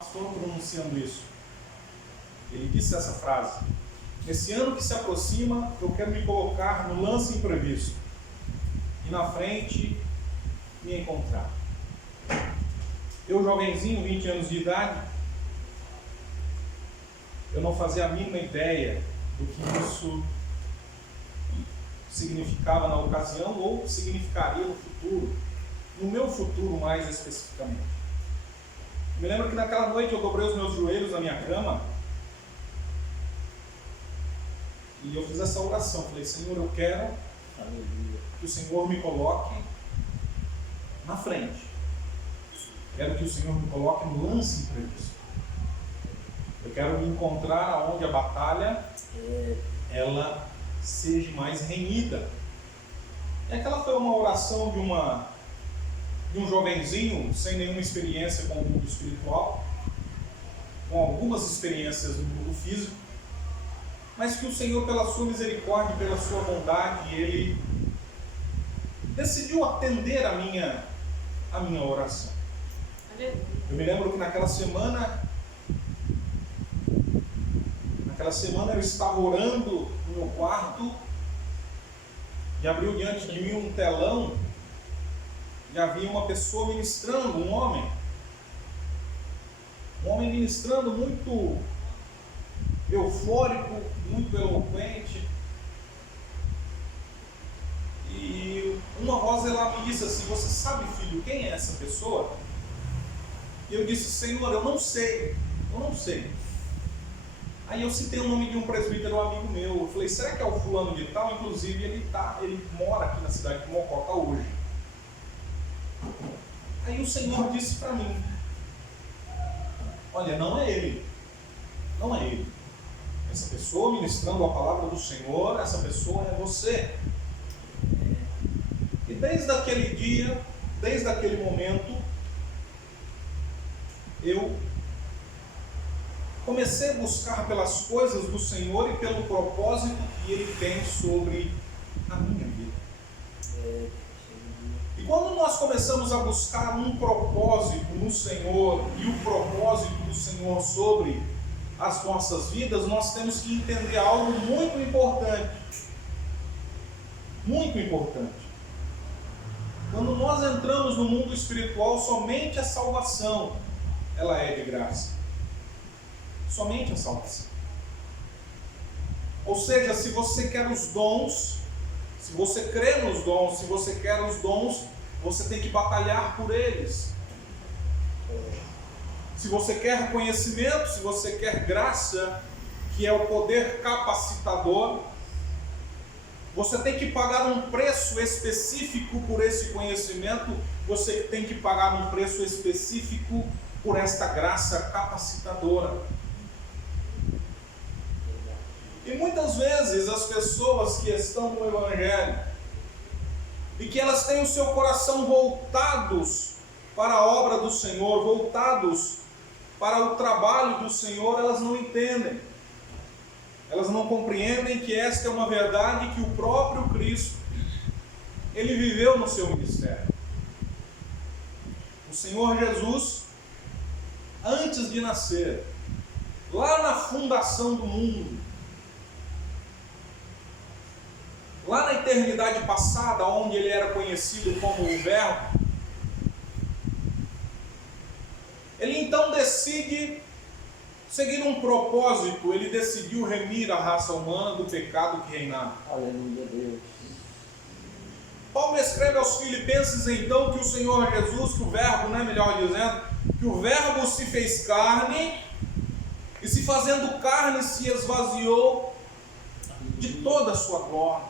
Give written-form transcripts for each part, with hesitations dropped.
pastor pronunciando isso. Ele disse essa frase: nesse ano que se aproxima, eu quero me colocar no lance imprevisto e na frente me encontrar. Eu, jovenzinho, 20 anos de idade, eu não fazia a mínima ideia do que isso significava na ocasião ou significaria no futuro, no meu futuro mais especificamente. Eu me lembro que naquela noite eu dobrei os meus joelhos na minha cama e eu fiz essa oração. Falei: Senhor, eu quero que o Senhor me coloque na frente. Quero que o Senhor me coloque no lance imprevisto. Eu quero me encontrar onde a batalha ela seja mais renhida. E aquela foi uma oração de um jovenzinho sem nenhuma experiência com o mundo espiritual, com algumas experiências no mundo físico, mas que o Senhor, pela sua misericórdia, pela sua bondade, Ele decidiu atender a minha oração. Eu me lembro que naquela semana eu estava orando no meu quarto e abriu diante de mim um telão e havia uma pessoa ministrando, um homem ministrando muito eufórico, muito eloquente. E uma voz ela me disse assim: você sabe, filho, quem é essa pessoa? E eu disse: Senhor, eu não sei. Aí eu citei o nome de um presbítero amigo meu. Eu falei: será que é o fulano de tal? Inclusive ele mora aqui na cidade de Mococa hoje. Aí o Senhor disse para mim: olha, não é ele. Essa pessoa ministrando a palavra do Senhor, essa pessoa é você. E desde aquele dia, desde aquele momento, eu comecei a buscar pelas coisas do Senhor e pelo propósito que Ele tem sobre a minha vida. E quando nós começamos a buscar um propósito no Senhor e o propósito do Senhor sobre as nossas vidas, nós temos que entender algo muito importante. Muito importante. Quando nós entramos no mundo espiritual, somente a salvação ela é de graça. Somente a salvação. Ou seja, se você quer os dons, se você crê nos dons, se você quer os dons, você tem que batalhar por eles. Se você quer conhecimento, se você quer graça, que é o poder capacitador, você tem que pagar um preço específico por esse conhecimento, você tem que pagar um preço específico por esta graça capacitadora. E muitas vezes as pessoas que estão no Evangelho e que elas têm o seu coração voltados para a obra do Senhor, voltados para o trabalho do Senhor, elas não entendem. Elas não compreendem que esta é uma verdade que o próprio Cristo, Ele viveu no seu ministério. O Senhor Jesus, antes de nascer, lá na fundação do mundo, lá na eternidade passada, onde Ele era conhecido como o Verbo, Ele então decide seguir um propósito. Ele decidiu remir a raça humana do pecado que reinava. Aleluia, Deus. Paulo escreve aos Filipenses então que o Senhor Jesus, que o Verbo, melhor dizendo, que o Verbo se fez carne e, se fazendo carne, se esvaziou de toda a sua glória.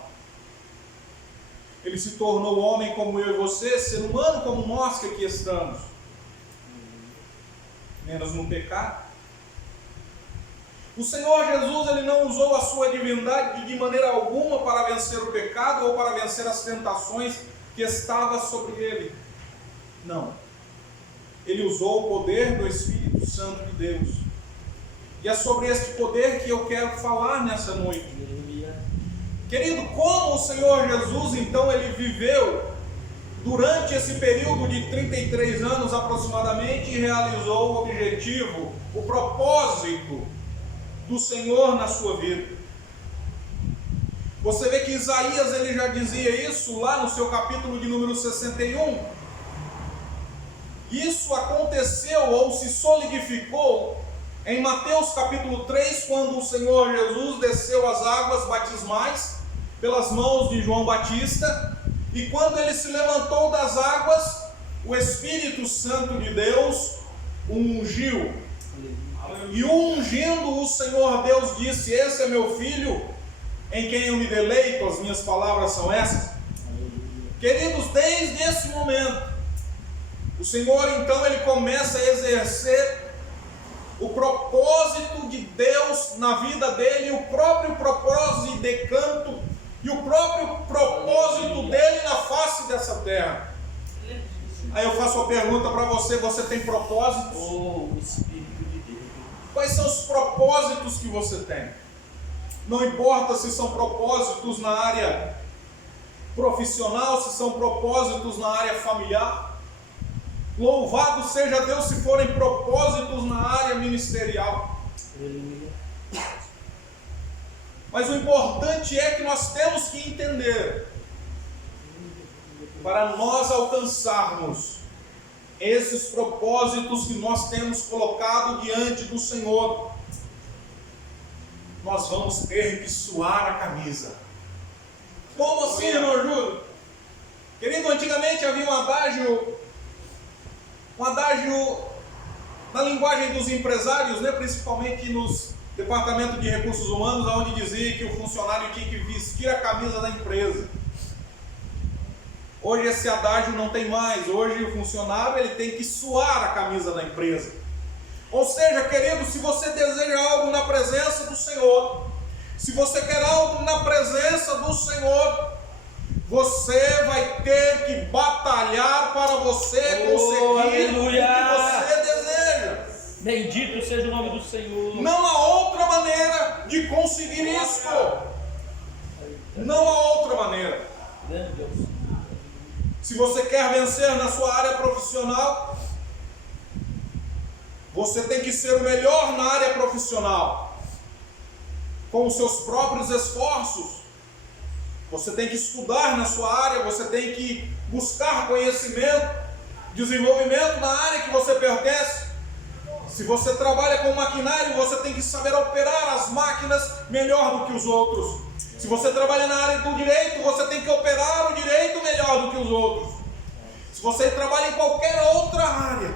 Ele se tornou homem como eu e você, ser humano como nós que aqui estamos, menos no pecado. O Senhor Jesus, Ele não usou a sua divindade de maneira alguma para vencer o pecado ou para vencer as tentações que estavam sobre Ele. Não. Ele usou o poder do Espírito Santo de Deus. E é sobre este poder que eu quero falar nessa noite. Querido, como o Senhor Jesus, então, Ele viveu durante esse período de 33 anos aproximadamente, realizou o objetivo, o propósito do Senhor na sua vida. Você vê que Isaías ele já dizia isso lá no seu capítulo de número 61. Isso aconteceu ou se solidificou em Mateus capítulo 3, quando o Senhor Jesus desceu as águas batismais pelas mãos de João Batista, e quando ele se levantou das águas, o Espírito Santo de Deus o ungiu. E ungindo, o Senhor Deus disse: esse é meu filho, em quem eu me deleito. As minhas palavras são essas. Queridos, desde esse momento, o Senhor então ele começa a exercer o propósito de Deus na vida dele, o próprio propósito de decanto e o próprio propósito dele na face dessa terra. Aí eu faço uma pergunta para você: você tem propósitos? O Espírito de Deus. Quais são os propósitos que você tem? Não importa se são propósitos na área profissional, se são propósitos na área familiar. Louvado seja Deus se forem propósitos na área ministerial. Mas o importante é que nós temos que entender, para nós alcançarmos esses propósitos que nós temos colocado diante do Senhor, nós vamos ter que suar a camisa. Como assim, irmão Júlio? Querido, antigamente havia um adágio na linguagem dos empresários, né, principalmente nos departamentos de recursos humanos, onde dizia que o funcionário tinha que vestir a camisa da empresa. Hoje esse adágio não tem mais. Hoje o funcionário ele tem que suar a camisa da empresa. Ou seja, querido, se você deseja algo na presença do Senhor, se você quer algo na presença do Senhor, você vai ter que batalhar para você conseguir o que você deseja. Bendito seja o nome do Senhor. Não há outra maneira de conseguir isso. Não há outra maneira. Se você quer vencer na sua área profissional, você tem que ser o melhor na área profissional, com os seus próprios esforços. Você tem que estudar na sua área, você tem que buscar conhecimento, desenvolvimento na área que você pertence. Se você trabalha com maquinário, você tem que saber operar as máquinas melhor do que os outros. Se você trabalha na área do direito, você tem que operar o direito melhor do que os outros. Se você trabalha em qualquer outra área,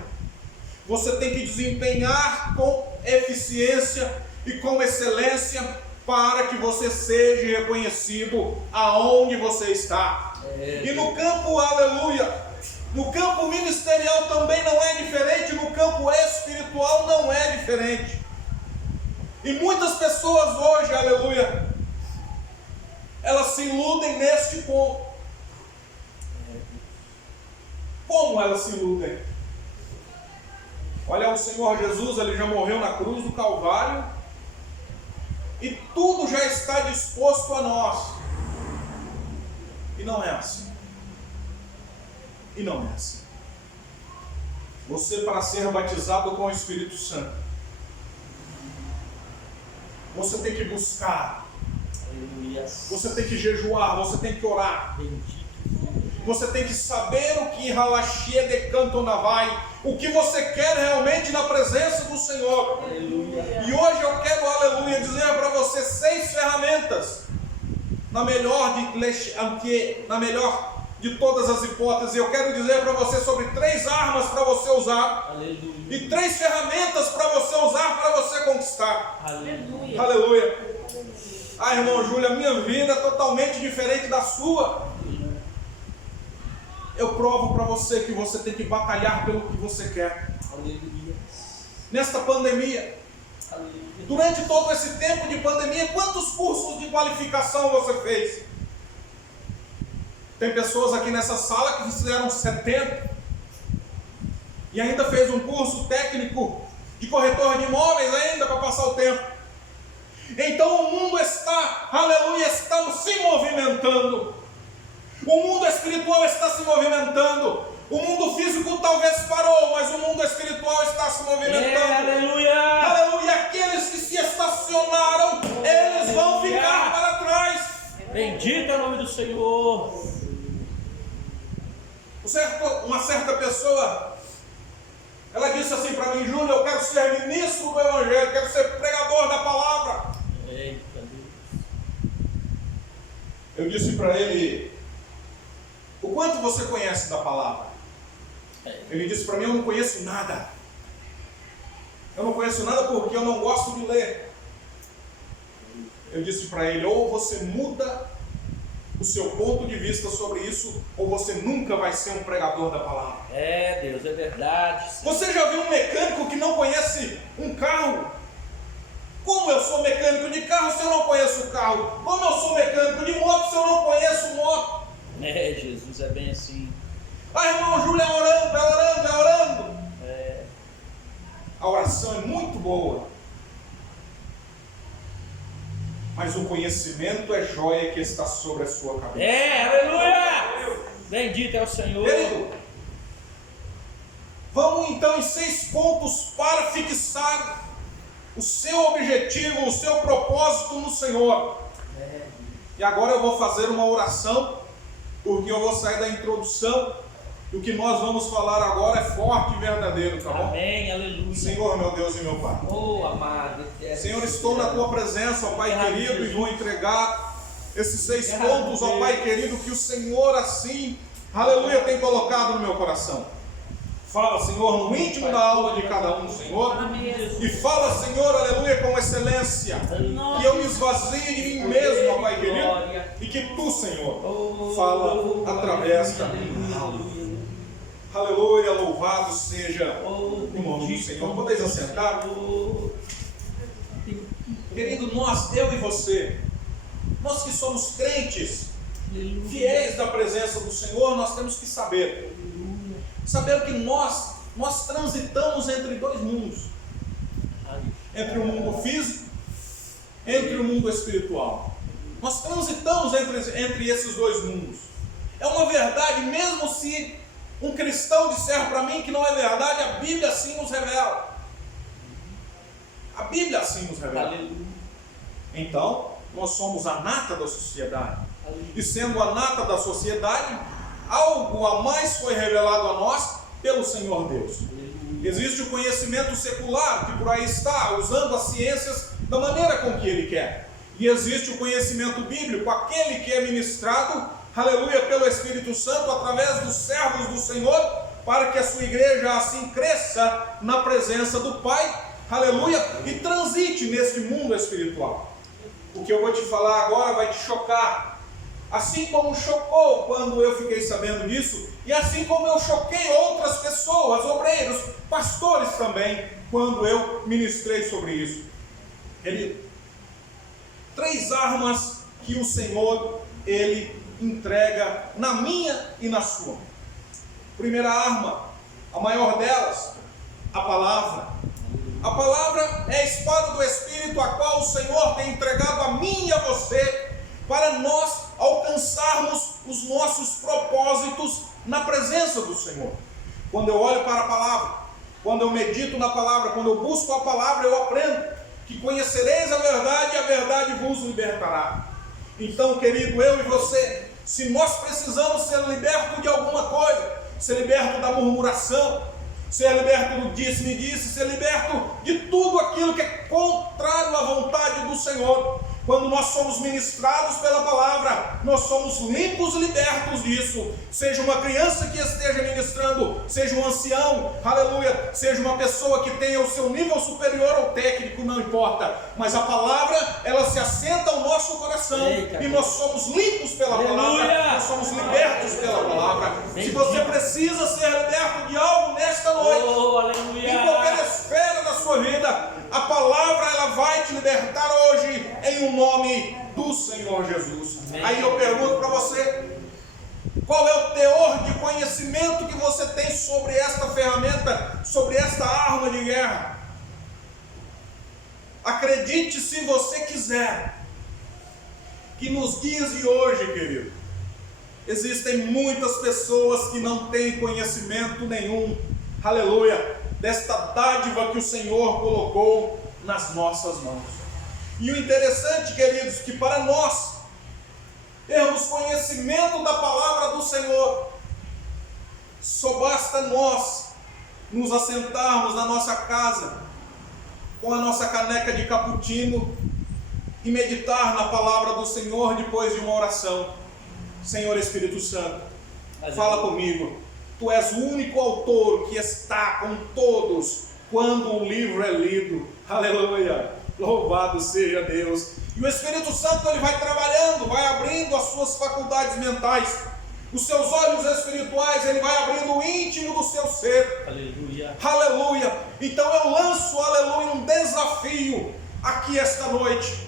você tem que desempenhar com eficiência e com excelência para que você seja reconhecido aonde você está. E no campo, aleluia, no campo ministerial também não é diferente, no campo espiritual não é diferente. E muitas pessoas hoje, aleluia, elas se iludem neste ponto. Como elas se iludem? Olha, o Senhor Jesus, ele já morreu na cruz do Calvário e tudo já está disposto a nós. E não é assim. E não é assim. Você, para ser batizado com o Espírito Santo, você tem que buscar. Você tem que jejuar, você tem que orar. Você tem que saber o que Ralaxê de Canto Navai, o que você quer realmente na presença do Senhor. Aleluia. E hoje eu quero, aleluia, dizer para você 6 ferramentas, na melhor de todas as hipóteses. Eu quero dizer para você sobre 3 armas para você usar. Aleluia. E 3 ferramentas para você usar, para você conquistar. Aleluia. Aleluia. Ah, irmão Júlio, a minha vida é totalmente diferente da sua. Eu provo para você que você tem que batalhar pelo que você quer. Aleluia. Nesta pandemia, aleluia, durante todo esse tempo de pandemia, quantos cursos de qualificação você fez? Tem pessoas aqui nessa sala que fizeram 70 e ainda fez um curso técnico de corretor de imóveis ainda para passar o tempo. Então o mundo está, aleluia, está se movimentando. O mundo espiritual está se movimentando. O mundo físico talvez parou, mas o mundo espiritual está se movimentando. Aleluia! Aleluia! Aqueles que se estacionaram, eles vão ficar para trás. Bendito é o nome do Senhor. Uma certa pessoa, ela disse assim para mim: Júnior, eu quero ser ministro do Evangelho, quero ser pregador da palavra. Eita Deus. Eu disse para ele: o quanto você conhece da palavra? Ele disse para mim: eu não conheço nada. Eu não conheço nada porque eu não gosto de ler. Eu disse para ele: ou você muda o seu ponto de vista sobre isso, ou você nunca vai ser um pregador da palavra. É, Deus, é verdade. Você já viu um mecânico que não conhece um carro? Como eu sou mecânico de carro se eu não conheço o carro? Como eu sou mecânico de moto se eu não conheço moto? É, Jesus, é bem assim. Ah, irmão Júlio, é orando, é orando, é orando. É. A oração é muito boa, mas o conhecimento é joia que está sobre a sua cabeça. É, aleluia! Bendito é o Senhor. Querido, vamos então em 6 pontos para fixar o seu objetivo, o seu propósito no Senhor. E agora eu vou fazer uma oração, porque eu vou sair da introdução. E o que nós vamos falar agora é forte e verdadeiro, tá bom? Amém, aleluia. Senhor, meu Deus e meu Pai. Oh, amado. Senhor, estou na Tua presença, ó Pai querido, e vou entregar esses 6 pontos, ó Pai querido, que o Senhor assim, aleluia, tem colocado no meu coração. Fala, Senhor, no íntimo da alma de cada um, Senhor. E fala, Senhor, aleluia, com excelência. Que eu me esvazie de mim mesmo, ó Pai querido. E que Tu, Senhor, fala através da minha alma. Aleluia, louvado seja o nome do Senhor. Podeis assentar? Querido, eu e você, nós que somos crentes, fiéis da presença do Senhor, nós temos que saber que nós transitamos entre 2 mundos. Entre o mundo físico, entre o mundo espiritual. Nós transitamos entre esses 2 mundos. É uma verdade, mesmo se um cristão disser para mim que não é verdade, a Bíblia assim nos revela. A Bíblia assim nos revela. Aleluia. Então, nós somos a nata da sociedade. E sendo a nata da sociedade, algo a mais foi revelado a nós pelo Senhor Deus. Existe o conhecimento secular, que por aí está, usando as ciências da maneira com que ele quer. E existe o conhecimento bíblico, aquele que é ministrado, aleluia, pelo Espírito Santo, através dos servos do Senhor, para que a sua igreja assim cresça na presença do Pai, aleluia, e transite neste mundo espiritual. O que eu vou te falar agora vai te chocar, assim como chocou quando eu fiquei sabendo disso, e assim como eu choquei outras pessoas, obreiros, pastores também, quando eu ministrei sobre isso. Querido, 3 armas que o Senhor, Ele entrega na minha e na sua. Primeira arma, a maior delas, a palavra. A palavra é a espada do Espírito, a qual o Senhor tem entregado a mim e a você, para nós alcançarmos os nossos propósitos na presença do Senhor. Quando eu olho para a palavra, quando eu medito na palavra, quando eu busco a palavra, eu aprendo que conhecereis a verdade e a verdade vos libertará. Então, querido, eu e você, se nós precisamos ser libertos de alguma coisa, ser liberto da murmuração, ser liberto do disse-me-disse, ser liberto de tudo aquilo que é contrário à vontade do Senhor. Quando nós somos ministrados pela palavra, nós somos limpos e libertos disso. Seja uma criança que esteja ministrando, seja um ancião, aleluia, seja uma pessoa que tenha o seu nível superior ou técnico, não importa. Mas a palavra, ela se assenta ao nosso coração. E nós somos limpos pela palavra, nós somos libertos pela palavra. Se você precisa ser liberto de algo nesta noite, em qualquer esfera da sua vida, a palavra ela vai te libertar hoje em um nome do Senhor Jesus. Amém. Aí eu pergunto para você, qual é o teor de conhecimento que você tem sobre esta ferramenta, sobre esta arma de guerra? Acredite se você quiser, que nos dias de hoje, querido, existem muitas pessoas que não têm conhecimento nenhum, aleluia, desta dádiva que o Senhor colocou nas nossas mãos. E o interessante, queridos, que para nós termos conhecimento da palavra do Senhor, só basta nós nos assentarmos na nossa casa com a nossa caneca de cappuccino e meditar na palavra do Senhor depois de uma oração. Senhor Espírito Santo, fala comigo. Tu és o único autor que está com todos quando o livro é lido. Aleluia! Louvado seja Deus! E o Espírito Santo ele vai trabalhando, vai abrindo as suas faculdades mentais, os seus olhos espirituais, ele vai abrindo o íntimo do seu ser. Aleluia! Aleluia! Então eu lanço, aleluia, um desafio aqui esta noite.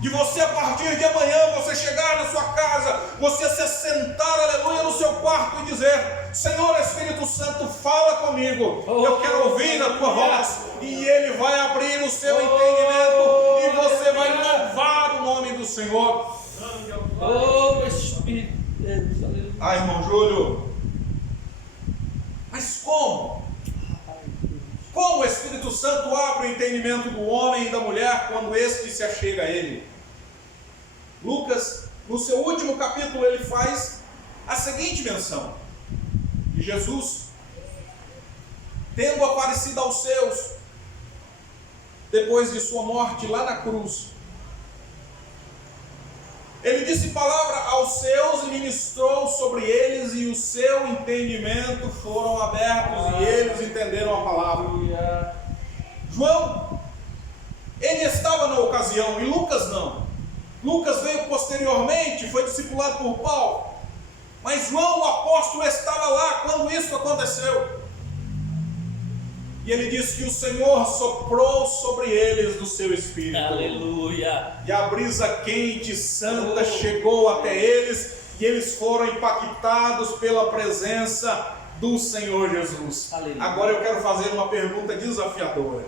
De você a partir de amanhã, você chegar na sua casa, você se sentar, aleluia, no seu quarto e dizer: Senhor Espírito Santo, fala comigo, eu quero ouvir a tua voz. E Ele vai abrir o seu entendimento e você vai louvar o nome do Senhor. Oh, Espírito de Deus, aleluia. Ah, irmão Júlio, mas como? Como o Espírito Santo abre o entendimento do homem e da mulher quando este se achega a Ele? Lucas, no seu último capítulo, ele faz a seguinte menção: que Jesus, tendo aparecido aos seus, depois de sua morte lá na cruz, ele disse palavra aos seus e ministrou sobre eles, e o seu entendimento foram abertos e eles entenderam a palavra. João, ele estava na ocasião e Lucas não. Lucas veio posteriormente, foi discipulado por Paulo, mas João, o apóstolo, estava lá quando isso aconteceu. E ele disse que o Senhor soprou sobre eles do seu Espírito. Aleluia! E a brisa quente e santa chegou até eles, e eles foram impactados pela presença do Senhor Jesus. Aleluia. Agora eu quero fazer uma pergunta desafiadora.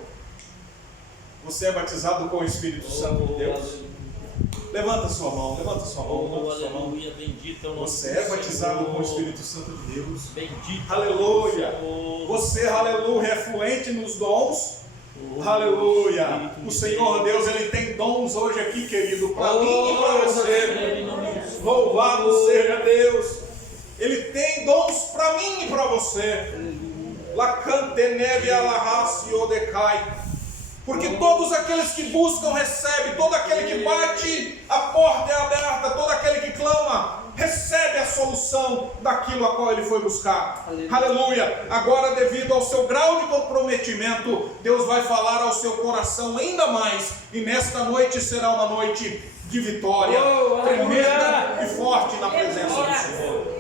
Você é batizado com o Espírito Santo de Deus? Aleluia. Levanta sua mão, levanta sua mão, Oh, levanta sua mão. aleluia, bendito é o nome Você do é batizado Senhor. com o Espírito Santo de Deus. Bendito. Aleluia. Senhor. Você, aleluia, é fluente nos dons. Oh, Aleluia. Espírito O de Senhor Deus, Ele tem dons hoje aqui, querido, para mim e para você. Louvado seja Deus. Ele tem dons para mim e para você. Lacanteneve alarrasse odecai. Porque todos aqueles que buscam recebem, todo aquele que bate, a porta é aberta, todo aquele que clama, recebe a solução daquilo a qual ele foi buscar. Aleluia. Agora, devido ao seu grau de comprometimento, Deus vai falar ao seu coração ainda mais, e nesta noite será uma noite de vitória, tremenda e forte na presença do Senhor.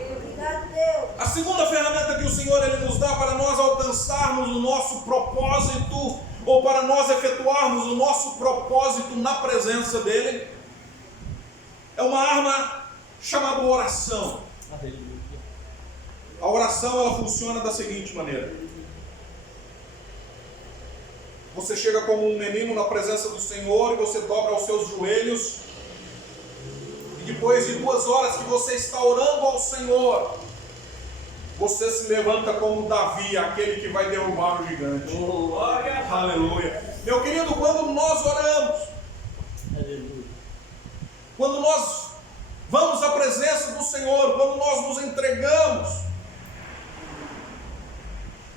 A segunda ferramenta que o Senhor ele nos dá para nós alcançarmos o nosso propósito, ou para nós efetuarmos o nosso propósito na presença dEle, é uma arma chamada oração. A oração ela funciona da seguinte maneira: você chega como um menino na presença do Senhor e você dobra os seus joelhos, e depois de 2 horas que você está orando ao Senhor, você se levanta como Davi, aquele que vai derrubar o gigante. Aleluia. Meu querido, quando nós oramos, quando nós vamos à presença do Senhor, quando nós nos entregamos,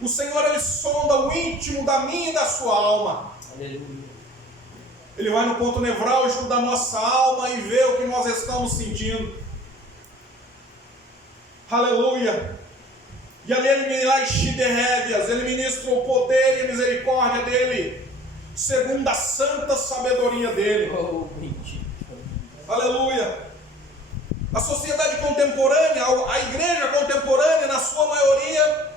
o Senhor ele sonda o íntimo da minha e da sua alma. Ele vai no ponto nevrálgico da nossa alma e vê o que nós estamos sentindo. Aleluia. E ali ele ministra o poder e a misericórdia dele, segundo a santa sabedoria dele. Aleluia. A sociedade contemporânea, a igreja contemporânea, na sua maioria,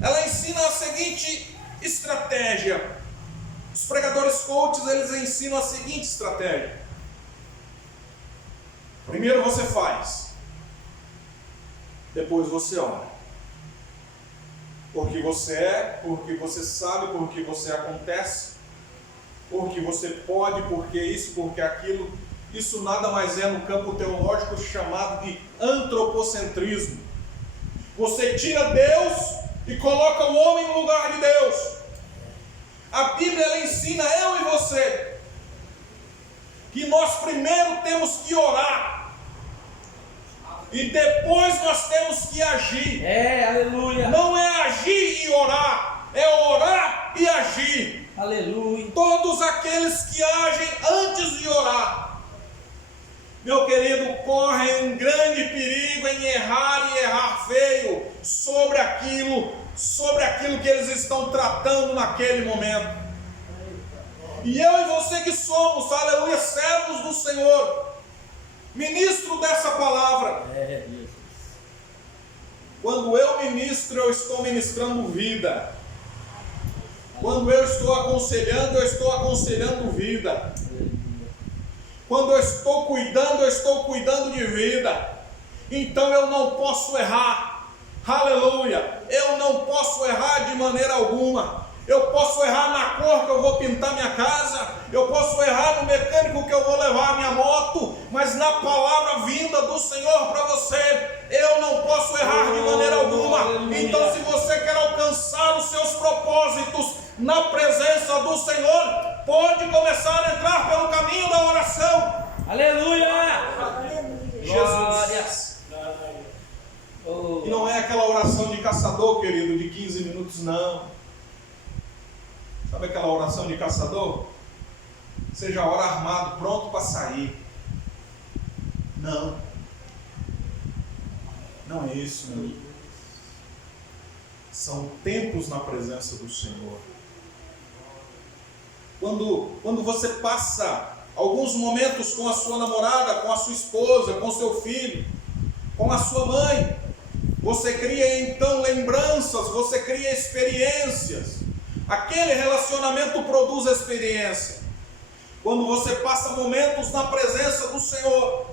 ela ensina a seguinte estratégia. Os pregadores coaches, eles ensinam a seguinte estratégia: primeiro você faz, depois você ora. Porque você é, porque você sabe, porque você acontece, porque você pode, porque isso, porque aquilo. Isso nada mais é no campo teológico chamado de antropocentrismo. Você tira Deus e coloca o homem no lugar de Deus. A Bíblia ela ensina eu e você que nós primeiro temos que orar e depois nós temos que agir. Aleluia. Não é agir e orar, é orar e agir. Aleluia. Todos aqueles que agem antes de orar, meu querido, correm um grande perigo em errar e errar feio sobre aquilo que eles estão tratando naquele momento. E eu e você que somos, aleluia, servos do Senhor, ministro dessa palavra. Quando eu ministro, eu estou ministrando vida. Quando eu estou aconselhando vida. Quando eu estou cuidando de vida. Então eu não posso errar. Aleluia. Eu não posso errar de maneira alguma. Eu posso errar na cor que eu vou pintar minha casa. Eu posso errar no mecânico que eu vou levar a minha moto. Mas na palavra vinda do Senhor para você, eu não posso errar de maneira alguma. Aleluia. Então se você quer alcançar os seus propósitos na presença do Senhor, pode começar a entrar pelo caminho da oração. Aleluia. Jesus. E não é aquela oração de caçador, querido, de 15 minutos, não. Sabe aquela oração de caçador? Você já ora armado, pronto para sair. Não. Não é isso, meu amigo. São tempos na presença do Senhor. Quando você passa alguns momentos com a sua namorada, com a sua esposa, com o seu filho, com a sua mãe, você cria então lembranças, você cria experiências. Aquele relacionamento produz experiência. Quando você passa momentos na presença do Senhor,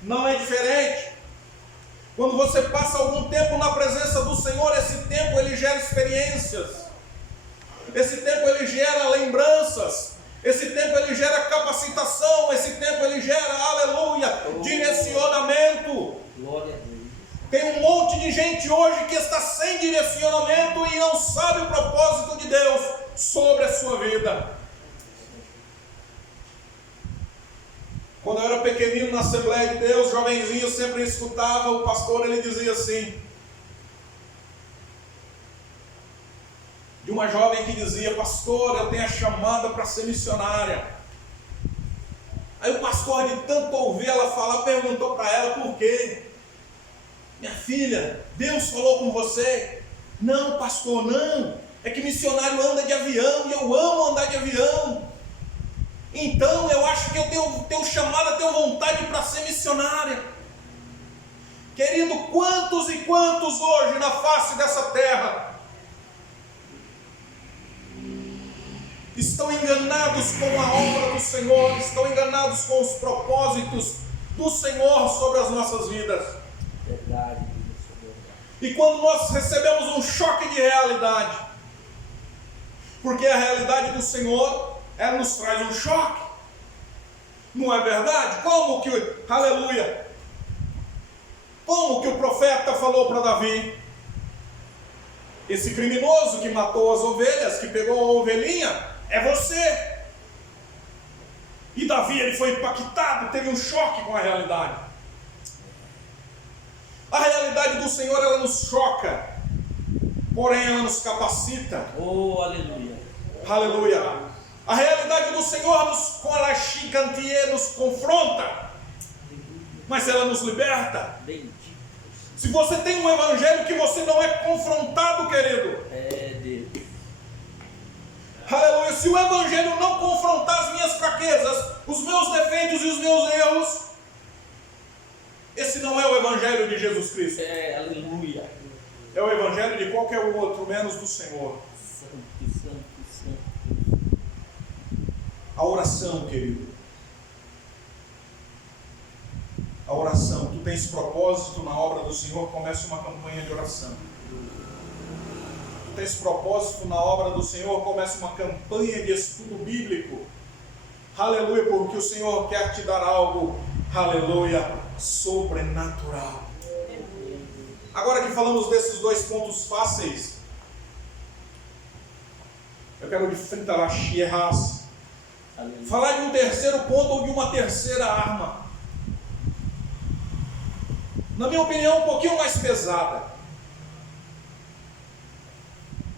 não é diferente. Quando você passa algum tempo na presença do Senhor, esse tempo ele gera experiências. Esse tempo ele gera lembranças. Esse tempo ele gera capacitação. Esse tempo ele gera, aleluia, direcionamento. Glória a Deus. Tem um monte de gente hoje que está sem direcionamento e não sabe o propósito de Deus sobre a sua vida. Quando eu era pequenino na Assembleia de Deus, jovenzinho, eu sempre escutava o pastor, ele dizia assim, de uma jovem que dizia, pastor, eu tenho a chamada para ser missionária. Aí o pastor, de tanto ouvir ela falar, perguntou para ela por quê. Minha filha, Deus falou com você? Não, pastor, não. É que missionário anda de avião e eu amo andar de avião. Então eu acho que eu tenho chamada, tenho vontade para ser missionária. Querido, quantos e quantos hoje na face dessa terra estão enganados com a obra do Senhor, estão enganados com os propósitos do Senhor sobre as nossas vidas. Verdade. E quando nós recebemos um choque de realidade, porque a realidade do Senhor, ela nos traz um choque, não é verdade? Como que o profeta falou para Davi, esse criminoso que matou as ovelhas, que pegou a ovelhinha, é você. E Davi, ele foi impactado, teve um choque com a realidade. A realidade do Senhor, ela nos choca, porém ela nos capacita. Oh, aleluia. Aleluia. A realidade do Senhor nos confronta, mas ela nos liberta. Bendito. Se você tem um evangelho que você não é confrontado, querido, É Deus. aleluia, se o evangelho não confrontar as minhas fraquezas, os meus defeitos e os meus erros, esse não é o evangelho de Jesus Cristo. É, aleluia. É o evangelho de qualquer outro, menos do Senhor. Santo, santo, santo. A oração, querido. A oração. Tu tens propósito na obra do Senhor, comece uma campanha de oração. Tu tens propósito na obra do Senhor, comece uma campanha de estudo bíblico. Aleluia, porque o Senhor quer te dar algo, aleluia, sobrenatural. Agora que falamos desses dois pontos fáceis, eu quero falar de um terceiro ponto ou de uma terceira arma. Na minha opinião, um pouquinho mais pesada.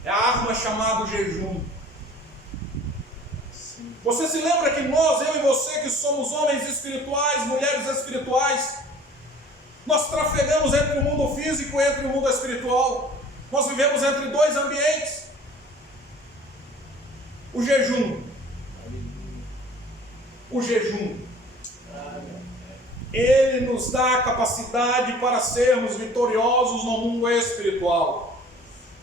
É a arma chamada jejum. Você se lembra que nós, eu e você, que somos homens espirituais, mulheres espirituais, nós trafegamos entre o mundo físico e entre o mundo espiritual. Nós vivemos entre dois ambientes. O jejum, ele nos dá a capacidade para sermos vitoriosos no mundo espiritual.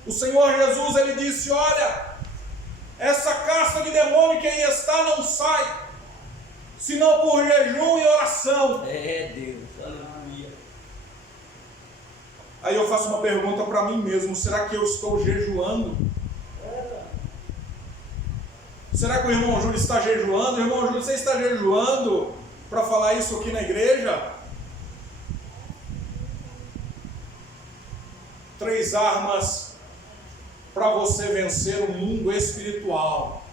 O Senhor Jesus, ele disse: olha, essa casta de demônio que aí está não sai, senão por jejum e oração. É Deus, aleluia. Aí eu faço uma pergunta para mim mesmo: será que eu estou jejuando? Será que o irmão Júlio está jejuando? Irmão Júlio, você está jejuando para falar isso aqui na igreja? 3 armas para você vencer o mundo espiritual.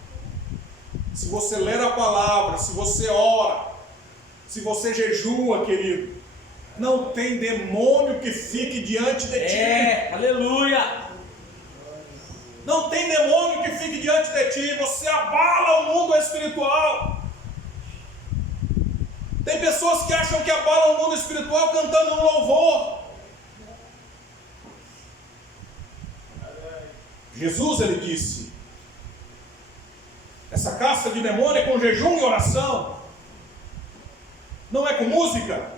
Se você ler a palavra, se você ora, se você jejua, querido, não tem demônio que fique diante de ti. Aleluia. Não tem demônio que fique diante de ti. Você abala o mundo espiritual. Tem pessoas que acham que abalam o mundo espiritual cantando um louvor. Jesus, ele disse: essa casta de demônio é com jejum e oração. Não é com música.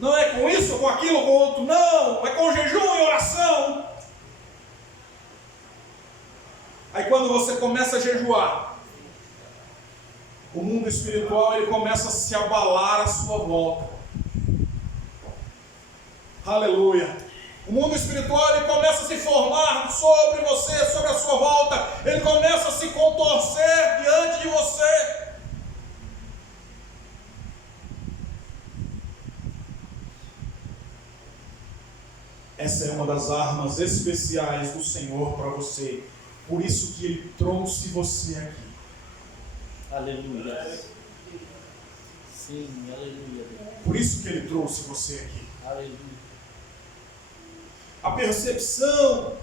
Não é com isso, com aquilo, com outro. Não, é com jejum e oração. Aí quando você começa a jejuar, o mundo espiritual, ele começa a se abalar à sua volta. Aleluia. O mundo espiritual, ele começa a se formar sobre você, sobre a sua volta. Ele começa a se contorcer diante de você. Essa é uma das armas especiais do Senhor para você. Por isso que Ele trouxe você aqui. Aleluia. Sim, aleluia. Por isso que Ele trouxe você aqui. Aleluia. A percepção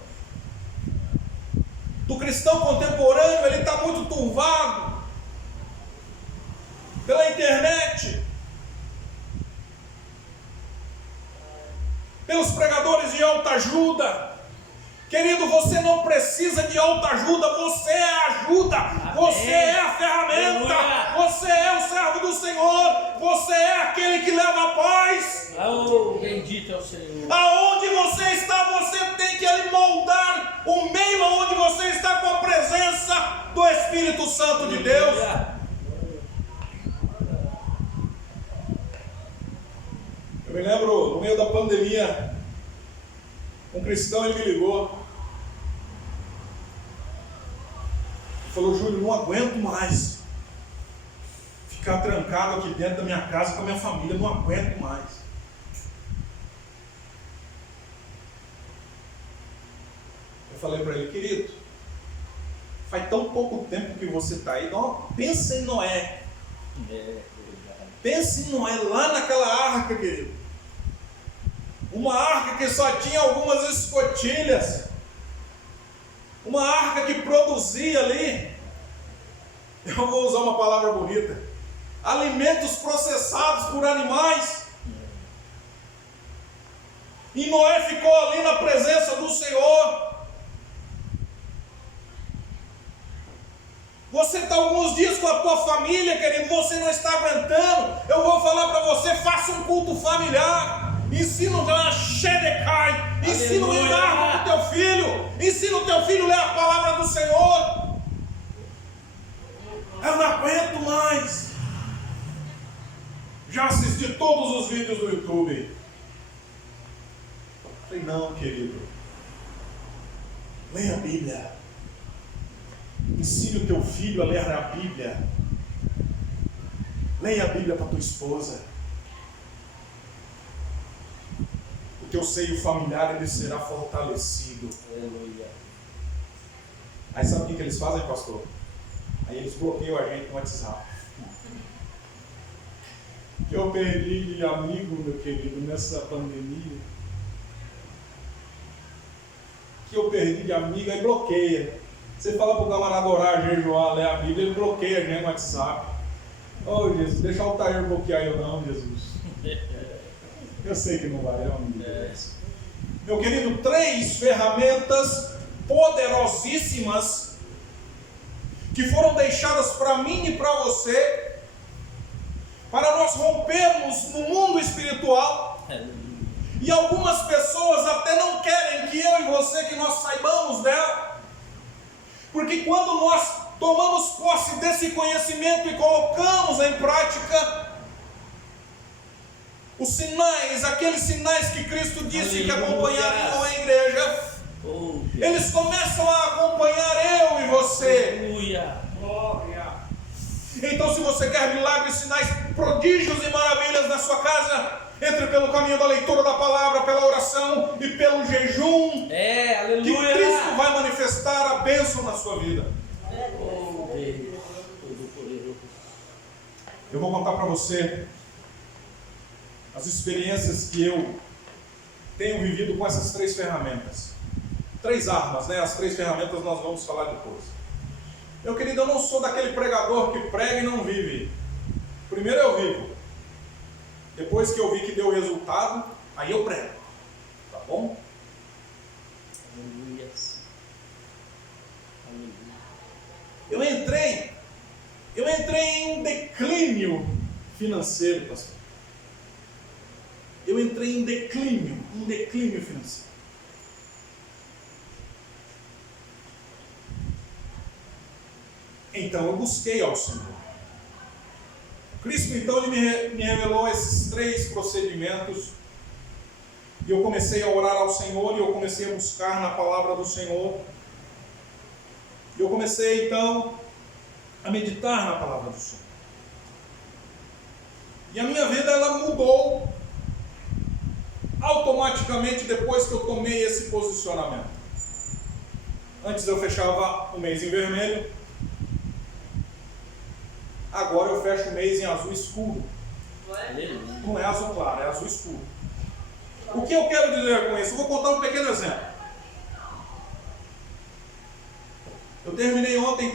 do cristão contemporâneo, ele está muito turvado pela internet, pelos pregadores de autoajuda. Querido, você não precisa de autoajuda, você é a ajuda. Amém. Você é a ferramenta. Aleluia. Você é o servo do Senhor. Você é aquele que leva a paz. Oh, bendito é o Senhor. Aonde você está, você tem que moldar o meio onde você está, com a presença do Espírito Santo de Deus. Eu me lembro, no meio da pandemia, um cristão, ele me ligou. Ele falou: Júlio, não aguento mais ficar trancado aqui dentro da minha casa com a minha família, não aguento mais. Eu falei para ele: querido, faz tão pouco tempo que você está aí, pensa em Noé. Pense em Noé, lá naquela arca, querido. Uma arca que só tinha algumas escotilhas. Uma arca que produzia ali, eu vou usar uma palavra bonita, alimentos processados por animais. E Noé ficou ali na presença do Senhor. Você está alguns dias com a tua família, querido, você não está aguentando. Eu vou falar para você: faça um culto familiar. Ensina a Shedekai. Ensina o Enarmo para o teu filho. Ensina o teu filho a ler a palavra do Senhor. Eu não aguento mais. Já assisti todos os vídeos do YouTube. Falei: não, querido, leia a Bíblia. Ensine o teu filho a ler a Bíblia. Leia a Bíblia para tua esposa. O teu seio familiar ele será fortalecido. Aleluia. Aí sabe o que eles fazem, pastor? Aí eles bloqueiam a gente no WhatsApp. Que eu perdi de amigo, meu querido, nessa pandemia. Que eu perdi de amigo, aí bloqueia. Você fala para o camarada orar, jejuar, ler a Bíblia, ele bloqueia a gente no WhatsApp. Oh Jesus, deixa o Altair bloquear eu não, Jesus. Eu sei que não vai, é um amigo. Meu querido, 3 ferramentas poderosíssimas que foram deixadas para mim e para você, para nós rompermos no mundo espiritual. E algumas pessoas até não querem que eu e você, que nós saibamos dela, porque quando nós tomamos posse desse conhecimento e colocamos em prática os sinais, aqueles sinais que Cristo disse que acompanhariam a igreja, eles começam a acompanhar eu e você. Aleluia. Então, se você quer milagres, sinais, prodígios e maravilhas na sua casa, entre pelo caminho da leitura da palavra, pela oração e pelo jejum. Aleluia. Que Cristo vai manifestar a bênção na sua vida. Oh, Deus Todo-Poderoso. Eu vou contar para você as experiências que eu tenho vivido com essas 3 ferramentas. 3 armas, né? As 3 ferramentas nós vamos falar depois. Meu querido, eu não sou daquele pregador que prega e não vive. Primeiro eu vivo. Depois que eu vi que deu resultado, aí eu prego. Tá bom? Aleluia. Eu entrei em um declínio financeiro, pastor. Eu entrei em declínio financeiro. Então eu busquei ao Senhor. Cristo então ele me revelou esses 3 procedimentos. E eu comecei a orar ao Senhor e eu comecei a buscar na palavra do Senhor. E eu comecei então a meditar na palavra do Senhor. E a minha vida ela mudou automaticamente depois que eu tomei esse posicionamento. Antes eu fechava o mês em vermelho. Agora eu fecho o mês em azul escuro. Não é azul claro, é azul escuro. O que eu quero dizer com isso? Eu vou contar um pequeno exemplo. Eu terminei ontem,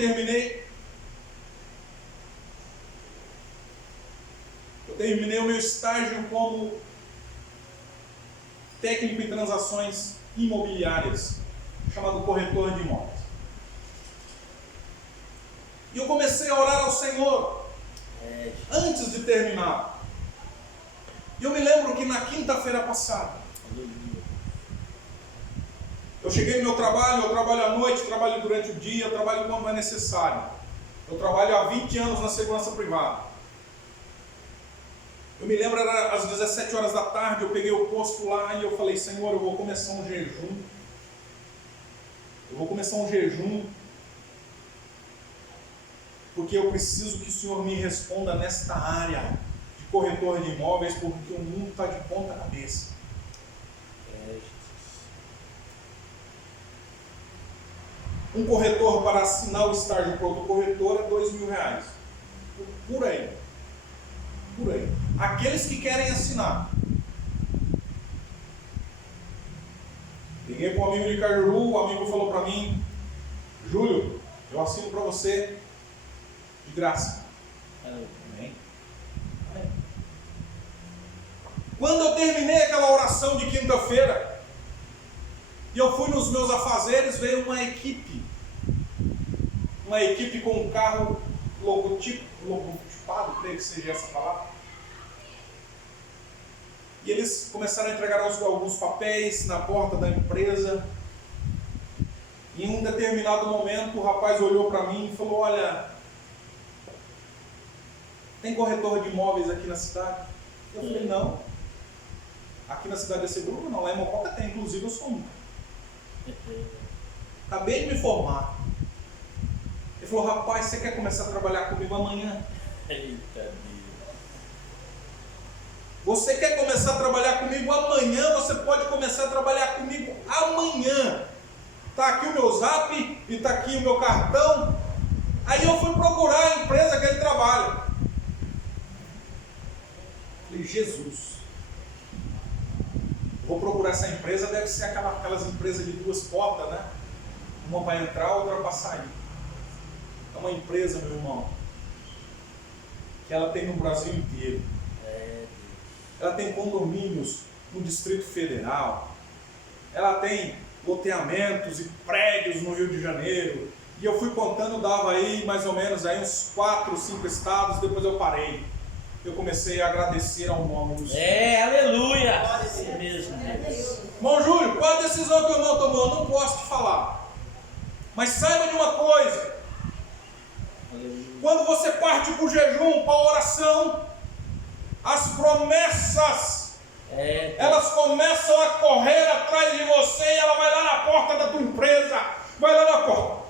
eu terminei o meu estágio como técnico em transações imobiliárias, chamado corretor de imóveis. E eu comecei a orar ao Senhor antes de terminar. E eu me lembro que na quinta-feira passada, eu cheguei no meu trabalho, eu trabalho à noite, trabalho durante o dia, eu trabalho quando é necessário. Eu trabalho há 20 anos na segurança privada. Eu me lembro, era às 17 horas da tarde, eu peguei o posto lá e eu falei, Senhor, eu vou começar um jejum. Porque eu preciso que o Senhor me responda nesta área de corretor de imóveis, porque o mundo está de ponta cabeça. Um corretor para assinar o estágio para outro corretor é R$2.000. Por aí. Aqueles que querem assinar. Liguei para um amigo de Cajuru, o amigo falou para mim, Júlio, eu assino para você de graça. Amém. Quando eu terminei aquela oração de quinta-feira, e eu fui nos meus afazeres, veio uma equipe com um carro logotipado, creio que seja essa palavra. E eles começaram a entregar alguns papéis na porta da empresa. E em um determinado momento o rapaz olhou para mim e falou, olha, tem corretor de imóveis aqui na cidade? Eu falei, não. Aqui na cidade desse grupo não, lá em Mococa tem, inclusive eu sou um. Acabei de me formar. falou, rapaz, você quer começar a trabalhar comigo amanhã? Eita Deus. Você quer começar a trabalhar comigo amanhã? Você pode começar a trabalhar comigo amanhã. Está aqui o meu zap e está aqui o meu cartão. Aí eu fui procurar a empresa que ele trabalha. Falei, Jesus, vou procurar essa empresa, deve ser aquelas empresas de duas portas, né? Uma para entrar, outra para sair. É uma empresa, meu irmão, que ela tem no Brasil inteiro. Ela tem condomínios no Distrito Federal. Ela tem loteamentos e prédios no Rio de Janeiro. E eu fui contando, dava aí mais ou menos aí uns 4, 5 estados, depois eu parei. Eu comecei a agradecer ao nome do Senhor. Aleluia! É mesmo, Deus. Irmão Júlio, qual a decisão que o irmão tomou? Eu não posso te falar. Mas saiba de uma coisa. Quando você parte para o jejum, para a oração, as promessas, elas começam a correr atrás de você e ela vai lá na porta da tua empresa, vai lá na porta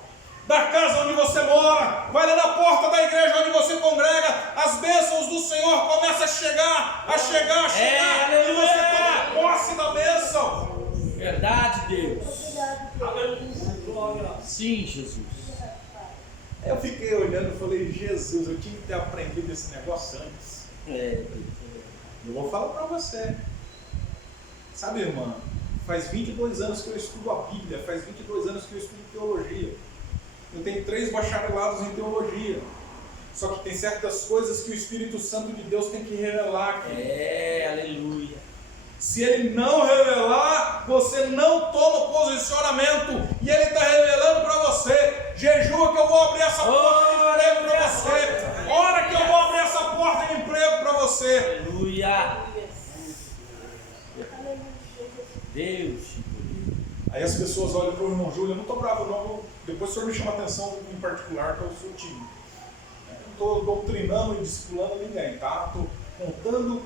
da casa onde você mora, vai lá na porta da igreja onde você congrega, as bênçãos do Senhor começam a chegar, e você toma posse da bênção. Verdade, Deus. Sim, Jesus. Eu fiquei olhando e falei, Jesus, eu tinha que ter aprendido esse negócio antes. Eu vou falar para você. Sabe, irmã, faz 22 anos que eu estudo a Bíblia, faz 22 anos que eu estudo teologia. Eu tenho 3 bacharelados em teologia. Só que tem certas coisas que o Espírito Santo de Deus tem que revelar aqui. Aleluia. Se ele não revelar, você não toma posicionamento. E ele está revelando para você. Jejua que eu vou abrir essa porta de emprego para você. Ora que eu vou abrir essa porta de emprego para você. Aleluia. Deus. Aí as pessoas olham para o irmão Júlio, eu não estou bravo não, depois o senhor me chama atenção em particular, que eu sou tímido. Não estou doutrinando e discipulando ninguém, tá? Estou contando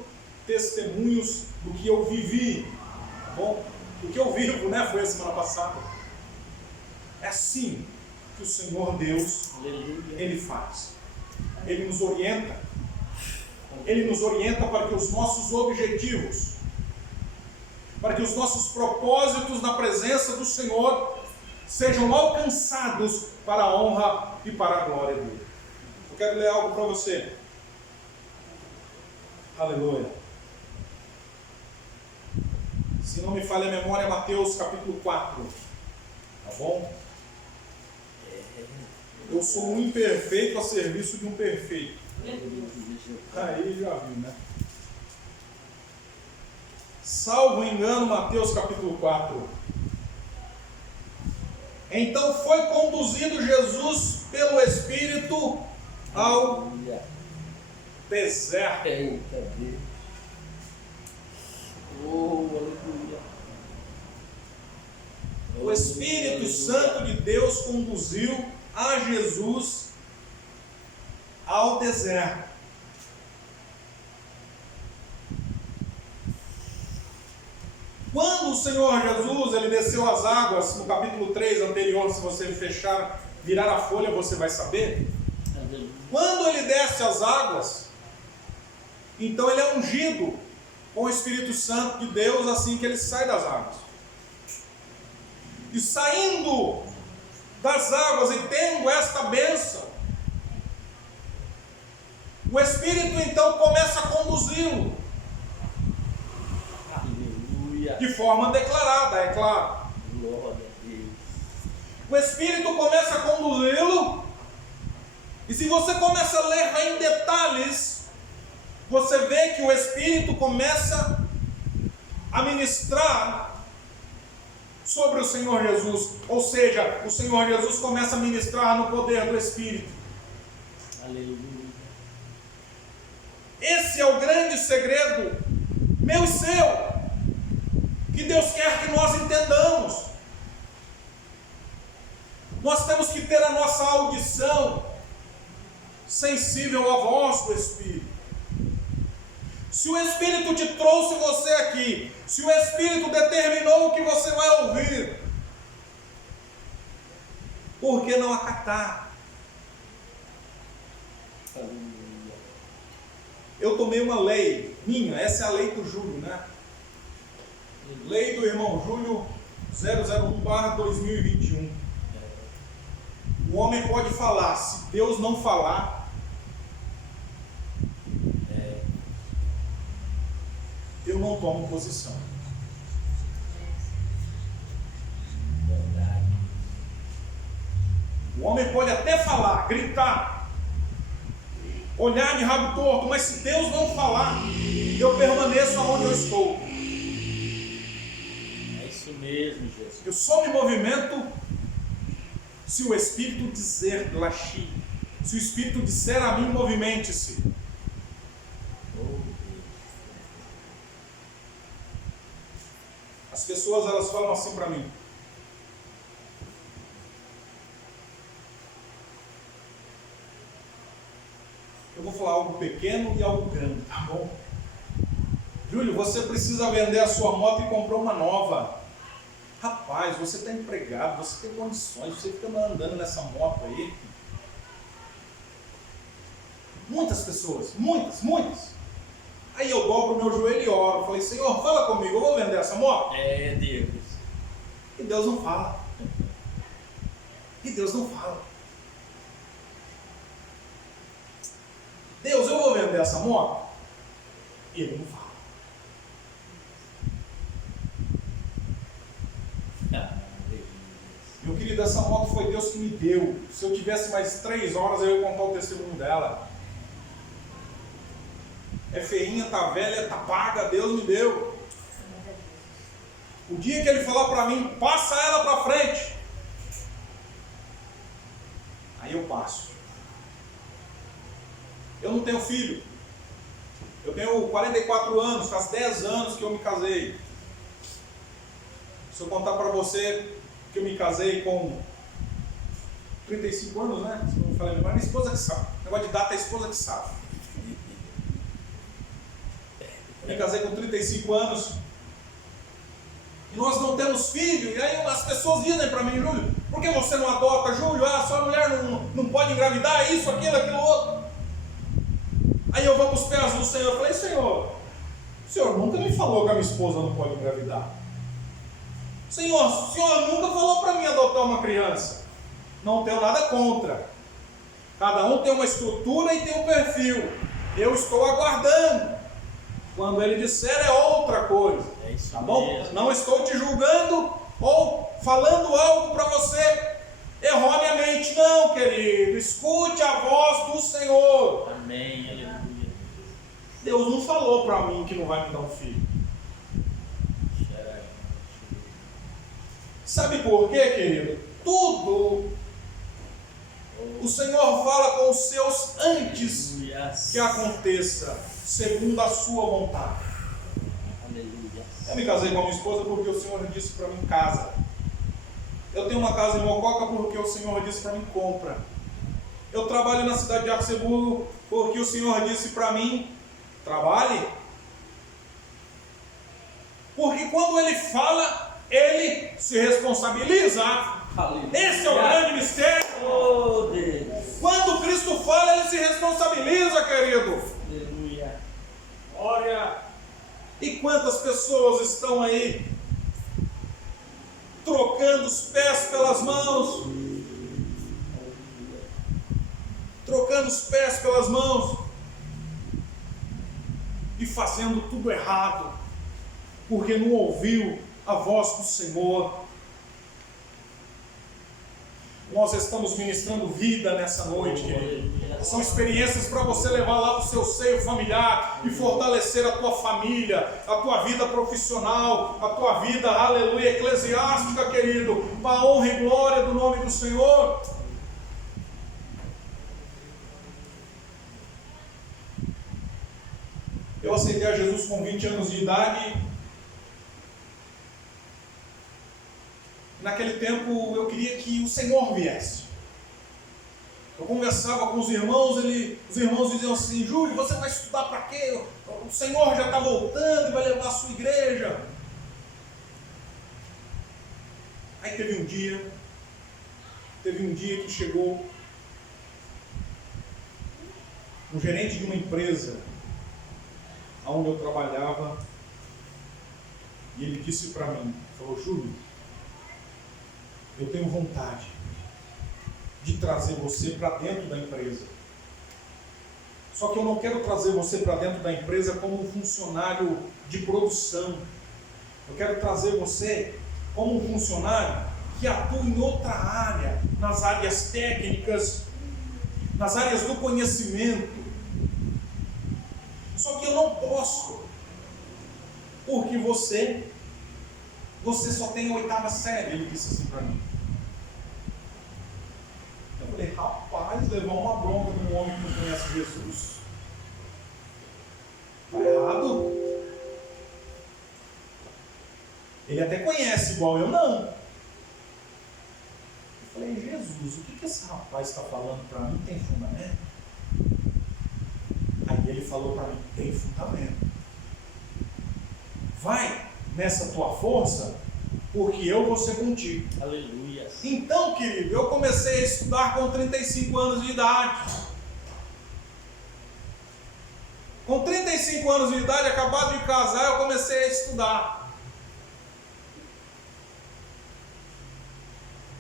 testemunhos do que eu vivi, tá bom? Do que eu vivo, né? Foi a semana passada. É assim que o Senhor Deus, Ele faz. Ele nos orienta. Ele nos orienta para que os nossos objetivos, para que os nossos propósitos na presença do Senhor sejam alcançados para a honra e para a glória dele. Eu quero ler algo para você. Aleluia. Se não me falha a memória, é Mateus capítulo 4. Tá bom? Eu sou um imperfeito a serviço de um perfeito. Aí já viu, né? Salvo engano, Mateus capítulo 4. Então foi conduzido Jesus pelo Espírito ao deserto. Eita Deus. Aleluia. O Espírito Santo de Deus conduziu a Jesus ao deserto. Quando o Senhor Jesus ele desceu as águas, no capítulo 3 anterior, se você fechar, virar a folha, você vai saber. Quando ele desce as águas, então ele é ungido com o Espírito Santo de Deus assim que ele sai das águas. E saindo das águas e tendo esta bênção, o Espírito então começa a conduzi-lo. De forma declarada, é claro. Glória a Deus. O Espírito começa a conduzi-lo. E se você começa a ler em detalhes, você vê que o Espírito começa a ministrar sobre o Senhor Jesus. Ou seja, o Senhor Jesus começa a ministrar no poder do Espírito. Aleluia. Esse é o grande segredo, meu e seu, que Deus quer que nós entendamos. Nós temos que ter a nossa audição sensível à voz do Espírito. Se o Espírito te trouxe você aqui, se o Espírito determinou o que você vai ouvir, por que não acatar? Aleluia. Eu tomei uma lei minha, essa é a lei do Júlio, né? Lei do irmão Júlio 001/2021. O homem pode falar, se Deus não falar, eu não tomo posição. Verdade. O homem pode até falar, gritar, olhar de rabo torto, mas se Deus não falar, eu permaneço onde eu estou. É isso mesmo, Jesus. Eu só me movimento se o Espírito dizer, laxi. Se o Espírito disser a mim, movimente-se. Oh, Deus. As pessoas, elas falam assim para mim: eu vou falar algo pequeno e algo grande, tá bom? Júlio, você precisa vender a sua moto e comprar uma nova. Rapaz, você está empregado, você tem condições, você fica andando nessa moto aí. Muitas pessoas, muitas. Aí eu dobro o meu joelho e oro. Falei: Senhor, fala comigo, eu vou vender essa moto? É Deus. E Deus não fala. Deus, eu vou vender essa moto? E Ele não fala. Meu querido, essa moto foi Deus que me deu. Se eu tivesse mais 3 horas, eu ia contar o testemunho dela. É feinha, tá velha, tá paga, Deus me deu. O dia que Ele falar para mim, passa ela para frente, aí eu passo. Eu não tenho filho. Eu tenho 44 anos, faz 10 anos que eu me casei. Se eu contar para você que eu me casei com 35 anos, né? Se não me falei, mas minha esposa que sabe. O negócio de data é a esposa que sabe. Eu me casei com 35 anos. E nós não temos filho. E aí as pessoas dizem para mim: Júlio, por que você não adota? Júlio, sua mulher não pode engravidar, isso, aquilo outro. Aí eu vou para os pés do Senhor. Eu falei: Senhor, o Senhor nunca me falou que a minha esposa não pode engravidar. Senhor, o Senhor nunca falou para mim adotar uma criança. Não tenho nada contra. Cada um tem uma estrutura e tem um perfil. Eu estou aguardando. Quando Ele disser é outra coisa. É isso, tá bom? mesmo. Não estou te julgando ou falando algo para você erroneamente. Não, querido. Escute a voz do Senhor. Amém, aleluia. Deus não falou para mim que não vai me dar um filho. Sabe por quê, querido? Tudo o Senhor fala com os seus antes que aconteça, segundo a sua vontade. Aleluia. Eu me casei com a minha esposa porque o Senhor disse para mim: casa. Eu tenho uma casa em Mococa porque o Senhor disse para mim: compra. Eu trabalho na cidade de Arceburgo porque o Senhor disse para mim: trabalhe. Porque quando Ele fala, Ele se responsabiliza. Aleluia. Esse é o grande mistério. Oh, Deus. Quando Cristo fala, Ele se responsabiliza, querido. Aleluia. Olha, e quantas pessoas estão aí trocando os pés pelas mãos, trocando os pés pelas mãos e fazendo tudo errado, porque não ouviu a voz do Senhor. Nós estamos ministrando vida nessa noite, querido. São experiências para você levar lá para o seu seio familiar e fortalecer a tua família, a tua vida profissional, a tua vida, aleluia, eclesiástica, querido, para a honra e glória do nome do Senhor. Eu aceitei a Jesus com 20 anos de idade. Naquele tempo eu queria que o Senhor viesse. Eu conversava com os irmãos, os irmãos diziam assim: Júlio, você vai estudar para quê? O Senhor já está voltando e vai levar a sua igreja. Aí teve um dia que chegou um gerente de uma empresa onde eu trabalhava, e ele disse para mim, falou: Júlio, eu tenho vontade de trazer você para dentro da empresa. Só que eu não quero trazer você para dentro da empresa como um funcionário de produção. Eu quero trazer você como um funcionário que atua em outra área, nas áreas técnicas, nas áreas do conhecimento. Só que eu não posso, porque você só tem a 8ª série, ele disse assim para mim. Eu falei: rapaz, levar uma bronca de um homem que não conhece Jesus. Está errado? Ele até conhece, igual eu não. Eu falei: Jesus, o que esse rapaz está falando para mim tem fundamento? Aí ele falou para mim: tem fundamento. Vai nessa tua força, porque eu vou ser contigo. Aleluia. Então, querido, eu comecei a estudar com 35 anos de idade. Com 35 anos de idade, acabado de casar, eu comecei a estudar.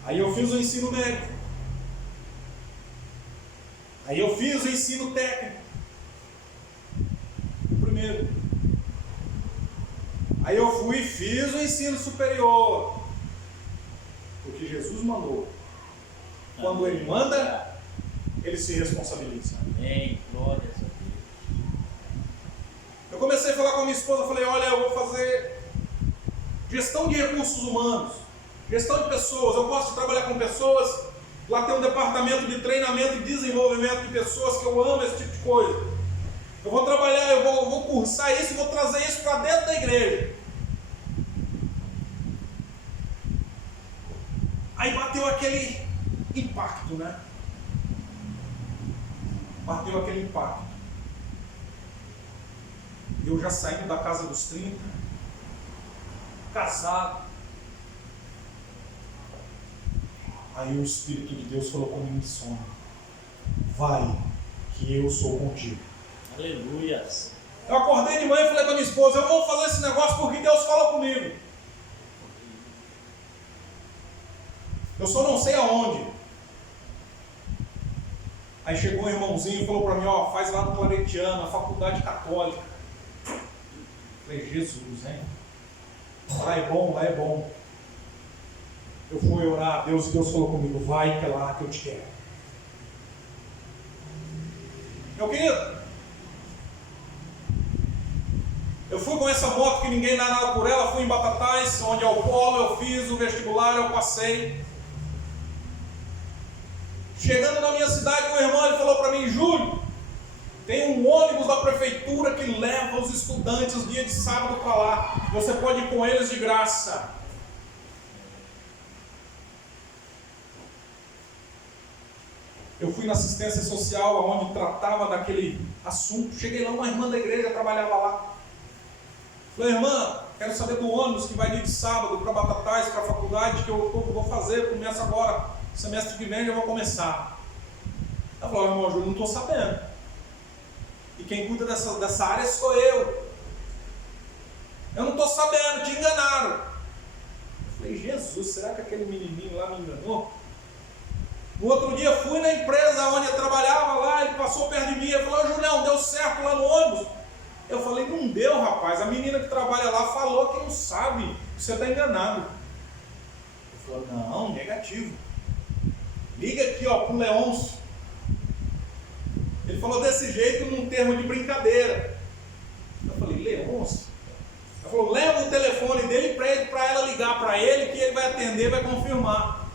Aí eu fiz o ensino médio. Aí eu fiz o ensino técnico. O primeiro. Aí eu fui e fiz o ensino superior. Porque Jesus mandou. Quando Ele manda, Ele se responsabiliza. Amém. Glórias a Deus. Eu comecei a falar com a minha esposa, falei: olha, eu vou fazer gestão de recursos humanos, gestão de pessoas, eu gosto de trabalhar com pessoas, lá tem um departamento de treinamento e desenvolvimento de pessoas, que eu amo esse tipo de coisa. Eu vou trabalhar, eu vou cursar isso, vou trazer isso para dentro da igreja. Aí bateu aquele impacto, né? Bateu aquele impacto. Eu já saindo da casa dos 30, casado. Aí o Espírito de Deus falou comigo em sonho: vai, que eu sou contigo. Aleluia. Eu acordei de manhã e falei com a minha esposa: eu vou fazer esse negócio porque Deus fala comigo. Eu só não sei aonde. Aí chegou um irmãozinho e falou para mim: ó, faz lá no Claretiano, a faculdade católica. Eu falei: Jesus, hein? Lá é bom, lá é bom. Eu fui orar a Deus e Deus falou comigo: vai que é lá que eu te quero. Meu querido, eu fui com essa moto que ninguém dá nada por ela, fui em Batatais, onde é o polo, eu fiz o vestibular, eu passei. Chegando na minha cidade, meu irmão, ele falou para mim: Júlio, tem um ônibus da prefeitura que leva os estudantes dia de sábado para lá. Você pode ir com eles de graça. Eu fui na assistência social, onde tratava daquele assunto. Cheguei lá, uma irmã da igreja trabalhava lá. Falei: irmã, quero saber do ônibus que vai dia de sábado para Batatais, para a faculdade, que eu vou fazer, começa agora, semestre que vem eu vou começar. Ela falou: irmão Júlio, não estou sabendo. E quem cuida dessa área sou eu. Eu não estou sabendo, te enganaram. Eu falei: Jesus, será que aquele menininho lá me enganou? No outro dia fui na empresa onde eu trabalhava lá, ele passou perto de mim e falou: Julião, deu certo lá no ônibus? Eu falei: não deu, rapaz, a menina que trabalha lá falou que não sabe, você está enganado. Ele falou: não, negativo. Liga aqui, ó, para o Leôncio. Ele falou desse jeito, num termo de brincadeira. Eu falei: Leôncio? Ele falou: leva o telefone dele para ela ligar para ele, que ele vai atender, vai confirmar.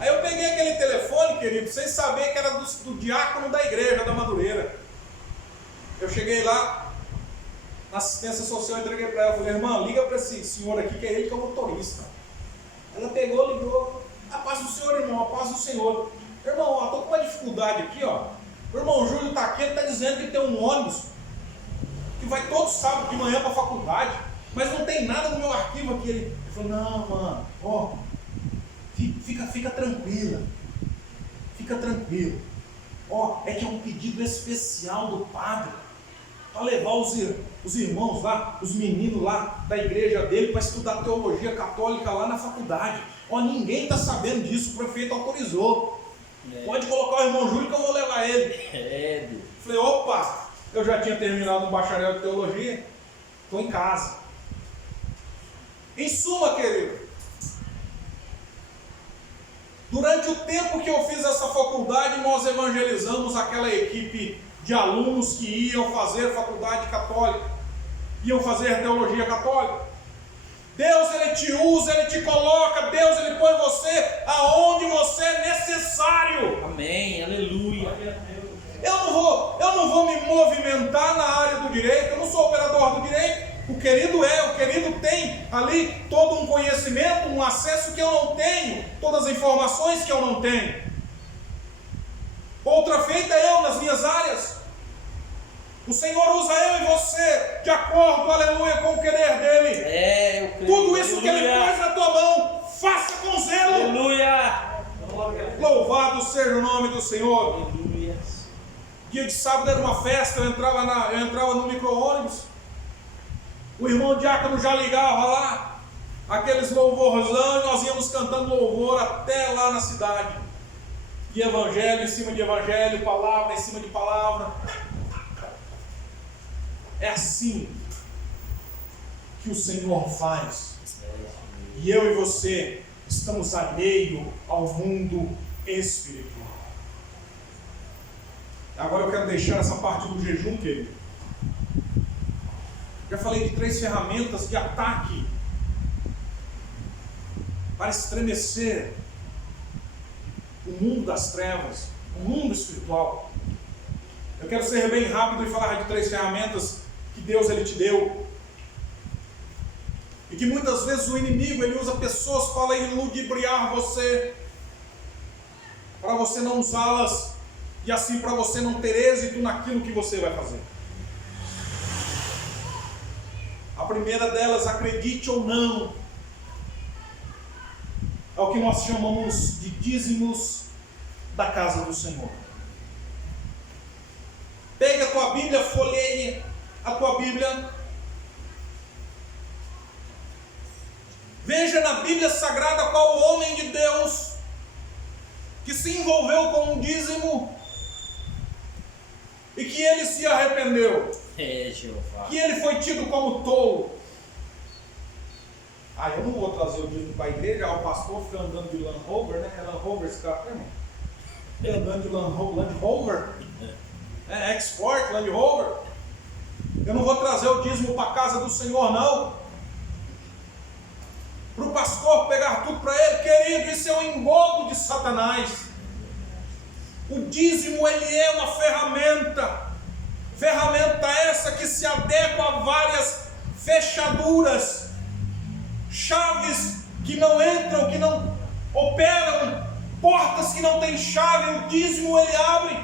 Aí eu peguei aquele telefone, querido, sem saber que era do diácono da igreja da Madureira. Eu cheguei lá, na assistência social, entreguei para ela, falei: irmã, liga para esse senhor aqui, que é ele que é o motorista. Ela pegou, ligou: a paz do Senhor, irmão, a paz do Senhor. Irmão, estou com uma dificuldade aqui, ó. O irmão Júlio está aqui, ele está dizendo que tem um ônibus que vai todo sábado de manhã para a faculdade, mas não tem nada no meu arquivo aqui. Ele falou: não, mano, ó, fica tranquila, fica tranquilo. É que é um pedido especial do padre para levar os irmãos lá, os meninos lá da igreja dele para estudar teologia católica lá na faculdade. Ninguém está sabendo disso, o prefeito autorizou. Pode colocar o irmão Júlio que eu vou levar ele. Falei, opa, eu já tinha terminado um bacharel de teologia, estou em casa. Em suma, querido, durante o tempo que eu fiz essa faculdade, nós evangelizamos aquela equipe de alunos que iam fazer faculdade católica, iam fazer teologia católica. Deus, Ele te usa, Ele te coloca, Deus, Ele põe você aonde você é necessário. Amém, aleluia. Eu não vou me movimentar na área do direito, eu não sou operador do direito. O querido tem ali todo um conhecimento, um acesso que eu não tenho, todas as informações que eu não tenho. Outra feita eu nas minhas áreas. O Senhor usa eu e você de acordo, aleluia, com o querer dele. Eu creio. Tudo isso Aleluia. que Ele pôs na tua mão, faça com zelo. Aleluia. Louvado seja o nome do Senhor. Aleluia. Dia de sábado era uma festa, eu entrava no micro-ônibus. O irmão diácono já ligava lá, aqueles louvorzão, e nós íamos cantando louvor até lá na cidade. E evangelho em cima de evangelho, palavra em cima de palavra. É assim que o Senhor faz. E eu e você estamos alheios ao mundo espiritual. Agora eu quero deixar essa parte do jejum, querido. Já falei de 3 ferramentas de ataque para estremecer o mundo das trevas, o mundo espiritual. Eu quero ser bem rápido e falar de 3 ferramentas que Deus Ele te deu. E que muitas vezes o inimigo ele usa pessoas para ludibriar você, para você não usá-las e assim para você não ter êxito naquilo que você vai fazer. A primeira delas, acredite ou não, é o que nós chamamos de dízimos da casa do Senhor. Pega a tua Bíblia, folheie a tua Bíblia. Veja na Bíblia Sagrada qual homem de Deus que se envolveu com um dízimo e que ele se arrependeu. Jeová. Que ele foi tido como tolo. Eu não vou trazer o dízimo para a igreja. O pastor fica andando de Land Rover, né? É Land Rover esse carro, irmão? Andando de Land Rover. Export, Land Rover. Eu não vou trazer o dízimo para a casa do Senhor, não. Para o pastor pegar tudo para ele. Querido, isso é um engodo de Satanás. O dízimo, ele é uma ferramenta. Ferramenta essa que se adequa a várias fechaduras, chaves que não entram, que não operam, portas que não têm chave. O dízimo ele abre.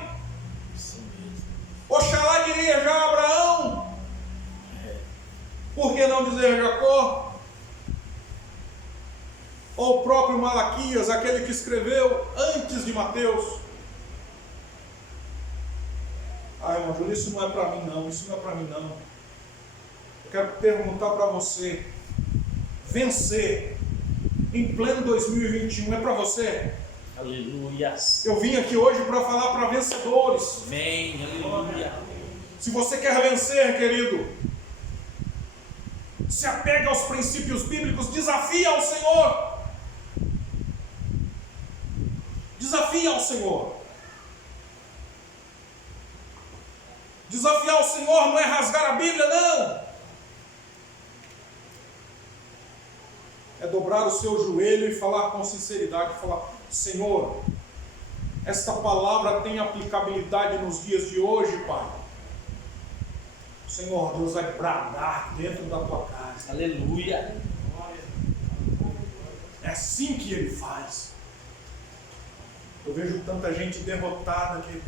Oxalá diria já Abraão, por que não dizer Jacó? Ou o próprio Malaquias, aquele que escreveu antes de Mateus. Irmão Júlio, isso não é para mim não, isso não é para mim não. Eu quero perguntar para você, vencer em pleno 2021 é para você? Aleluia. Eu vim aqui hoje para falar para vencedores. Amém, aleluia. Se você quer vencer, querido, se apega aos princípios bíblicos, desafia ao Senhor. Desafia ao Senhor. Desafiar o Senhor não é rasgar a Bíblia, não. É dobrar o seu joelho e falar com sinceridade, falar: Senhor, esta palavra tem aplicabilidade nos dias de hoje, Pai. Senhor, Deus vai bradar dentro da tua casa. Aleluia. É assim que Ele faz. Eu vejo tanta gente derrotada aqui.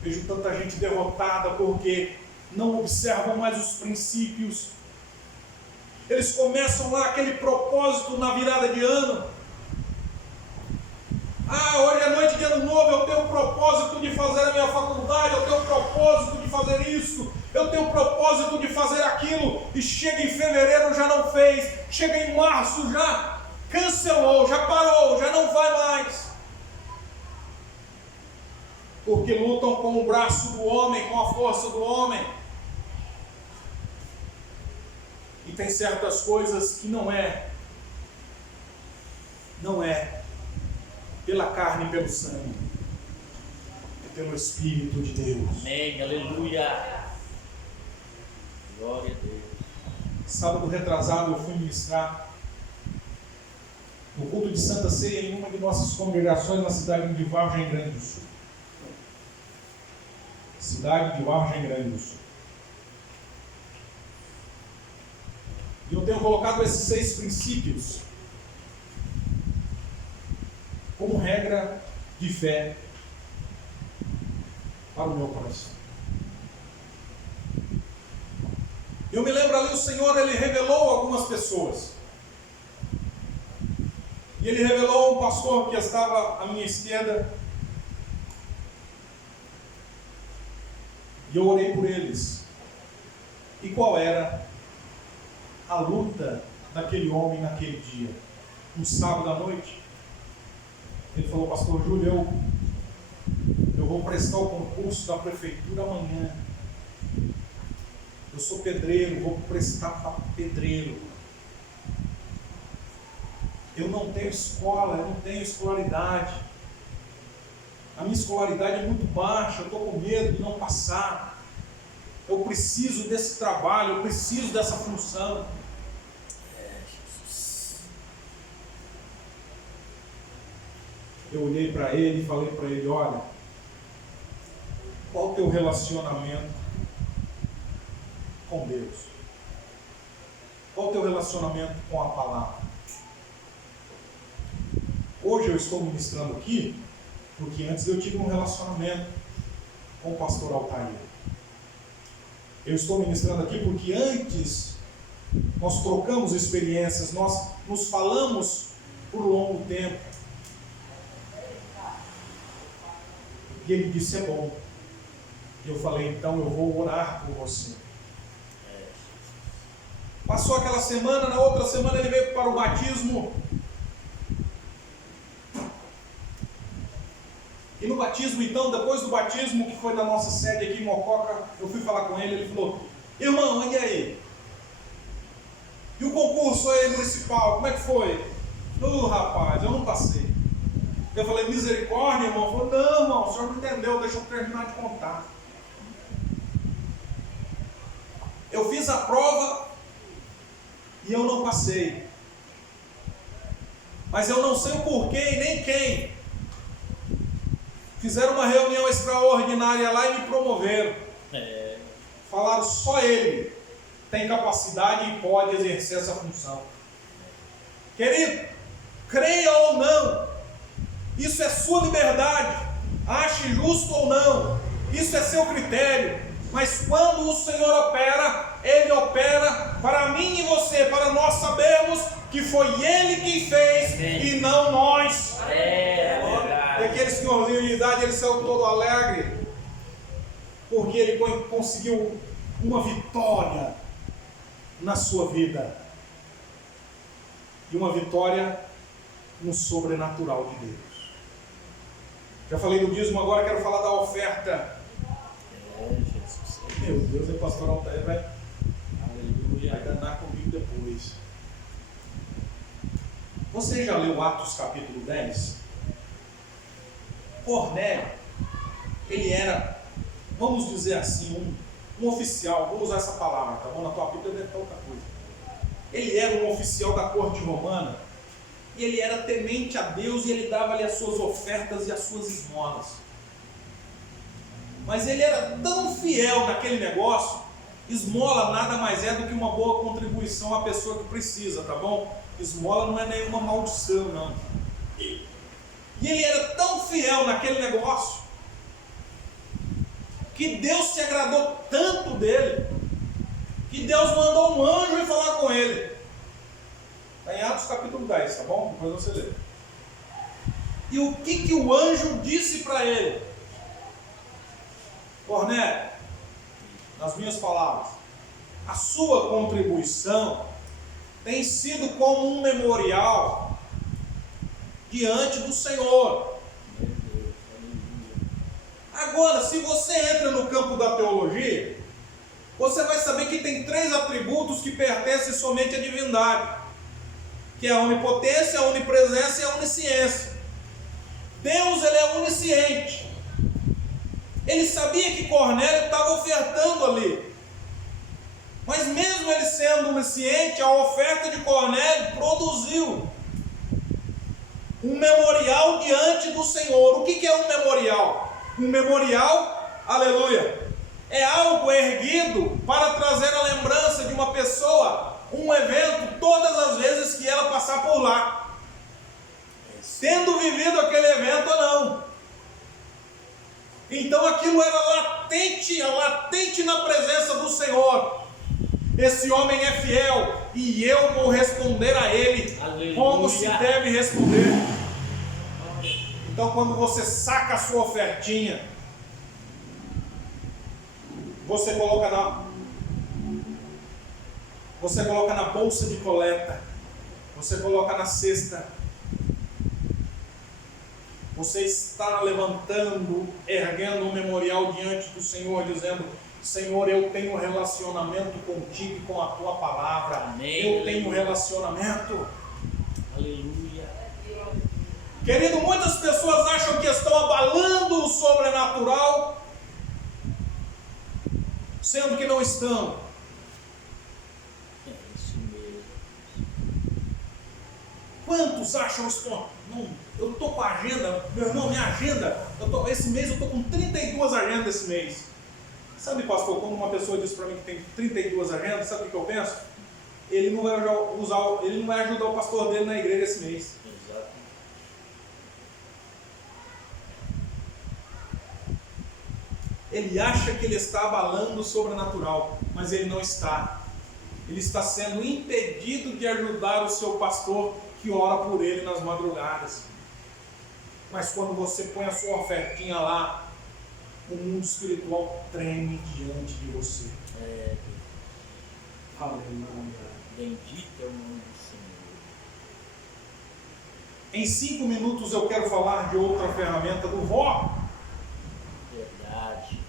Vejo tanta gente derrotada porque não observam mais os princípios. Eles começam lá aquele propósito na virada de ano. Hoje é noite de ano novo, eu tenho o propósito de fazer a minha faculdade, eu tenho o propósito de fazer isso, eu tenho o propósito de fazer aquilo, e chega em fevereiro já não fez, chega em março já cancelou, já parou, já não vai mais. Porque lutam com o braço do homem, com a força do homem. E tem certas coisas que não é pela carne e pelo sangue, é pelo Espírito de Deus. Amém, aleluia. Glória a Deus. Sábado retrasado eu fui ministrar no culto de Santa Ceia em uma de nossas congregações na cidade de Vargem Grande do Sul. Cidade de Vargem Grande do Sul. E eu tenho colocado esses 6 princípios como regra de fé para o meu coração. Eu me lembro ali, o Senhor, Ele revelou algumas pessoas. E Ele revelou um pastor que estava à minha esquerda. E eu orei por eles. E qual era a luta daquele homem naquele dia? Um sábado à noite. Ele falou: pastor Júlio, eu vou prestar o concurso da prefeitura amanhã. Eu sou pedreiro, vou prestar para pedreiro. Eu não tenho escola, eu não tenho escolaridade. A minha escolaridade é muito baixa, eu estou com medo de não passar. Eu preciso desse trabalho, eu preciso dessa função. Eu olhei para ele e falei para ele: olha, qual o teu relacionamento com Deus? Qual o teu relacionamento com a palavra? Hoje eu estou ministrando aqui porque antes eu tive um relacionamento com o pastor Altair. Eu estou ministrando aqui porque antes nós trocamos experiências, nós nos falamos por longo tempo. E ele disse: é bom. E eu falei: então eu vou orar por você. Passou aquela semana, na outra semana ele veio para o batismo. E no batismo, então, depois do batismo, que foi da nossa sede aqui em Mococa, eu fui falar com ele, ele falou: irmão, e aí? E o concurso aí municipal, como é que foi? Rapaz, eu não passei. Eu falei: misericórdia, irmão? Ele falou: não, irmão, o senhor não entendeu, deixa eu terminar de contar. Eu fiz a prova e eu não passei. Mas eu não sei o porquê e nem quem. Fizeram uma reunião extraordinária lá e me promoveram. Falaram: só ele tem capacidade e pode exercer essa função. Querido, creia ou não, isso é sua liberdade. Ache justo ou não, isso é seu critério. Mas quando o Senhor opera, Ele opera para mim e você, para nós sabermos que foi Ele quem fez. Sim. E não nós. E aquele senhorzinho de idade, ele saiu todo alegre, porque ele conseguiu uma vitória na sua vida, e uma vitória no sobrenatural de Deus. Já falei do dízimo, agora quero falar da oferta. Meu Deus, o pastor Altair vai danar comigo depois. Você já leu Atos capítulo 10? Cornélio, ele era, vamos dizer assim, um oficial, vamos usar essa palavra, tá bom? Na tua Bíblia deve estar outra coisa. Ele era um oficial da corte romana, e ele era temente a Deus, e ele dava-lhe as suas ofertas e as suas esmolas. Mas ele era tão fiel naquele negócio. Esmola nada mais é do que uma boa contribuição à pessoa que precisa, tá bom? Esmola não é nenhuma maldição, não. E ele era tão fiel naquele negócio, que Deus se agradou tanto dele, que Deus mandou um anjo ir falar com ele. Está em Atos capítulo 10, tá bom? Depois você lê. E o que o anjo disse para ele? Cornélio, nas minhas palavras, a sua contribuição tem sido como um memorial diante do Senhor. Agora, se você entra no campo da teologia, você vai saber que tem 3 atributos que pertencem somente à divindade, que é a onipotência, a onipresença e a onisciência. Deus, ele é onisciente. Ele sabia que Cornélio estava ofertando ali. Mas mesmo ele sendo onisciente, a oferta de Cornélio produziu um memorial diante do Senhor. O que é um memorial? Um memorial, aleluia, é algo erguido para trazer a lembrança de uma pessoa, um evento, todas as vezes que ela passar por lá, tendo vivido aquele evento ou não. Então aquilo era latente na presença do Senhor. Esse homem é fiel e eu vou responder a ele. Aleluia. Como se deve responder. Então quando você saca a sua ofertinha, você coloca na bolsa de coleta, você coloca na cesta. Você está levantando, erguendo um memorial diante do Senhor, dizendo: Senhor, eu tenho relacionamento contigo e com a tua palavra. Amém. Eu tenho relacionamento. Aleluia. Querido, muitas pessoas acham que estão abalando o sobrenatural, sendo que não estão. É isso mesmo. Quantos acham isso? Não, eu estou com a agenda, meu irmão, minha agenda, esse mês eu estou com 32 agendas esse mês. Sabe, pastor, quando uma pessoa diz para mim que tem 32 agendas, sabe o que eu penso? Ele não vai ajudar o pastor dele na igreja esse mês. Exato. Ele acha que ele está abalando o sobrenatural, mas ele não está. Ele está sendo impedido de ajudar o seu pastor que ora por ele nas madrugadas. Mas quando você põe a sua ofertinha lá, o mundo espiritual treme diante de você. Aleluia. Bendito é o nome do Senhor. Em 5 minutos eu quero falar de outra ferramenta do voto. Verdade.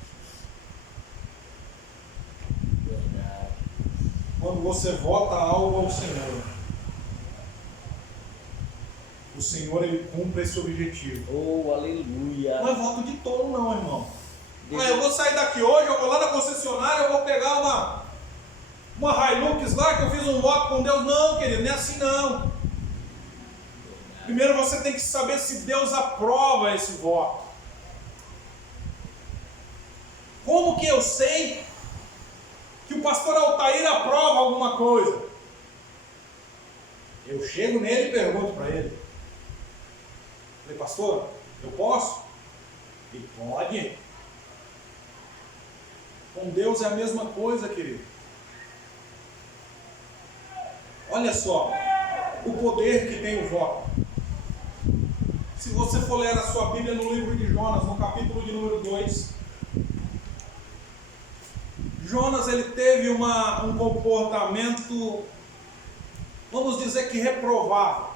Quando você vota algo ao Senhor, o Senhor, ele cumpre esse objetivo. Oh, aleluia. Não é voto de tolo não, irmão. Eu vou sair daqui hoje, eu vou lá na concessionária, eu vou pegar uma Hilux lá que eu fiz um voto com Deus. Não, querido, não é assim não. Primeiro você tem que saber se Deus aprova esse voto. Como que eu sei que o pastor Altair aprova alguma coisa? Eu chego nele e pergunto para ele. Falei, pastor, eu posso? Ele pode. Com Deus é a mesma coisa, querido. Olha só, o poder que tem o voto. Se você for ler a sua Bíblia no livro de Jonas, no capítulo de número 2, Jonas, ele teve um comportamento, vamos dizer que reprovável.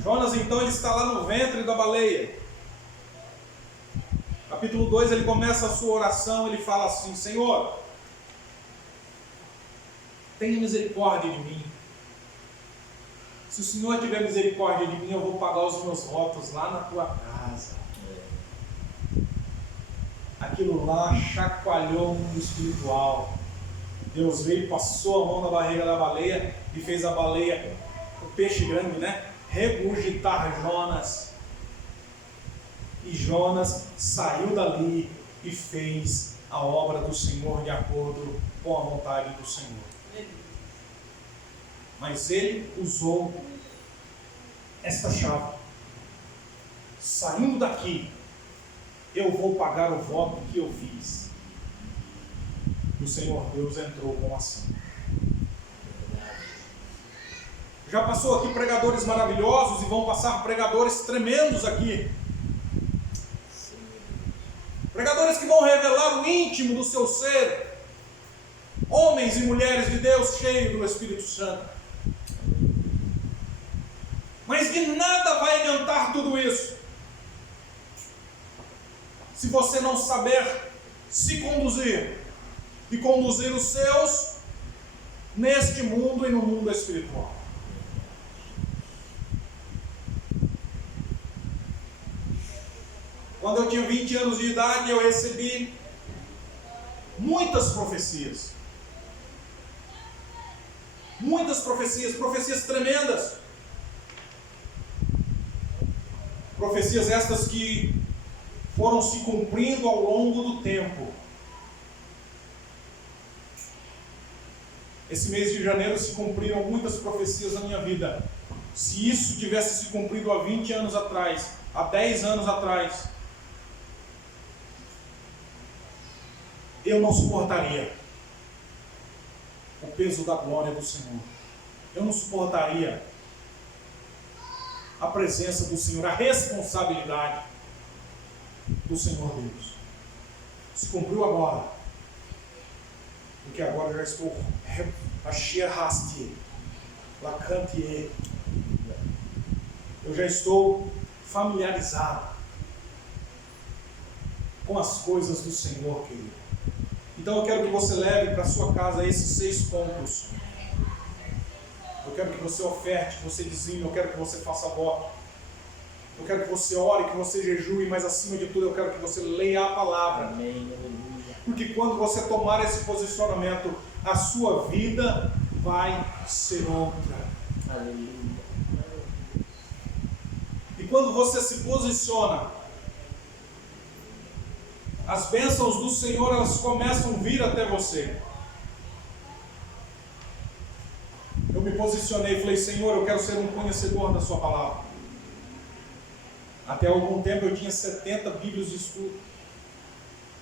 Jonas, então, ele está lá no ventre da baleia. Capítulo 2, ele começa a sua oração, ele fala assim: Senhor, tenha misericórdia de mim. Se o Senhor tiver misericórdia de mim, eu vou pagar os meus votos lá na tua casa. Aquilo lá chacoalhou o mundo espiritual. Deus veio, passou a mão na barriga da baleia e fez a baleia, o peixe grande, né, regurgitar Jonas. E Jonas saiu dali e fez a obra do Senhor de acordo com a vontade do Senhor. Mas ele usou esta chave. Saindo daqui, eu vou pagar o voto que eu fiz. E o Senhor Deus entrou com a ação. Já passou aqui pregadores maravilhosos e vão passar pregadores tremendos aqui. Pregadores que vão revelar o íntimo do seu ser. Homens e mulheres de Deus cheios do Espírito Santo. Mas de nada vai adiantar tudo isso se você não saber se conduzir e conduzir os seus neste mundo e no mundo espiritual. Quando eu tinha 20 anos de idade, eu recebi muitas profecias. Muitas profecias, profecias tremendas. Profecias estas que foram se cumprindo ao longo do tempo. Esse mês de janeiro se cumpriram muitas profecias na minha vida. Se isso tivesse se cumprido há 20 anos atrás, há 10 anos atrás, eu não suportaria o peso da glória do Senhor. Eu não suportaria a presença do Senhor, a responsabilidade do Senhor Deus. Se cumpriu agora, porque agora eu já estou eu já estou familiarizado com as coisas do Senhor, querido. Então eu quero que você leve para a sua casa esses 6 pontos. Eu quero que você oferte, que você dizime, eu quero que você faça voto. Eu quero que você ore, que você jejue, mas acima de tudo eu quero que você leia a palavra. Amém. Porque quando você tomar esse posicionamento, a sua vida vai ser outra. Aleluia. E quando você se posiciona, as bênçãos do Senhor, elas começam a vir até você. Eu me posicionei e falei: Senhor, eu quero ser um conhecedor da sua palavra. Até algum tempo eu tinha 70 bíblias de estudo.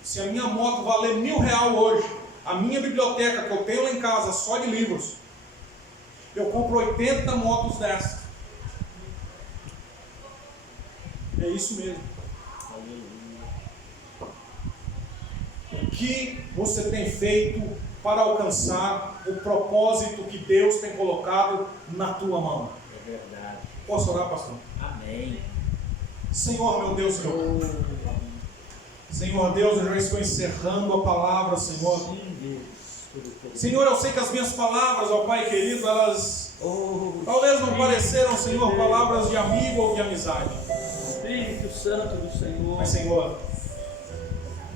Se a minha moto valer R$1.000 hoje, a minha biblioteca que eu tenho lá em casa, só de livros, eu compro 80 motos dessas. É isso mesmo. O que você tem feito para alcançar o propósito que Deus tem colocado na tua mão? É verdade. Posso orar, pastor? Amém. Senhor, meu Deus, Senhor Deus, eu já estou encerrando a palavra, Senhor. Senhor, eu sei que as minhas palavras, ó Pai querido, elas talvez não pareceram, Senhor, palavras de amigo ou de amizade. Espírito Santo do Senhor. Mas, Senhor,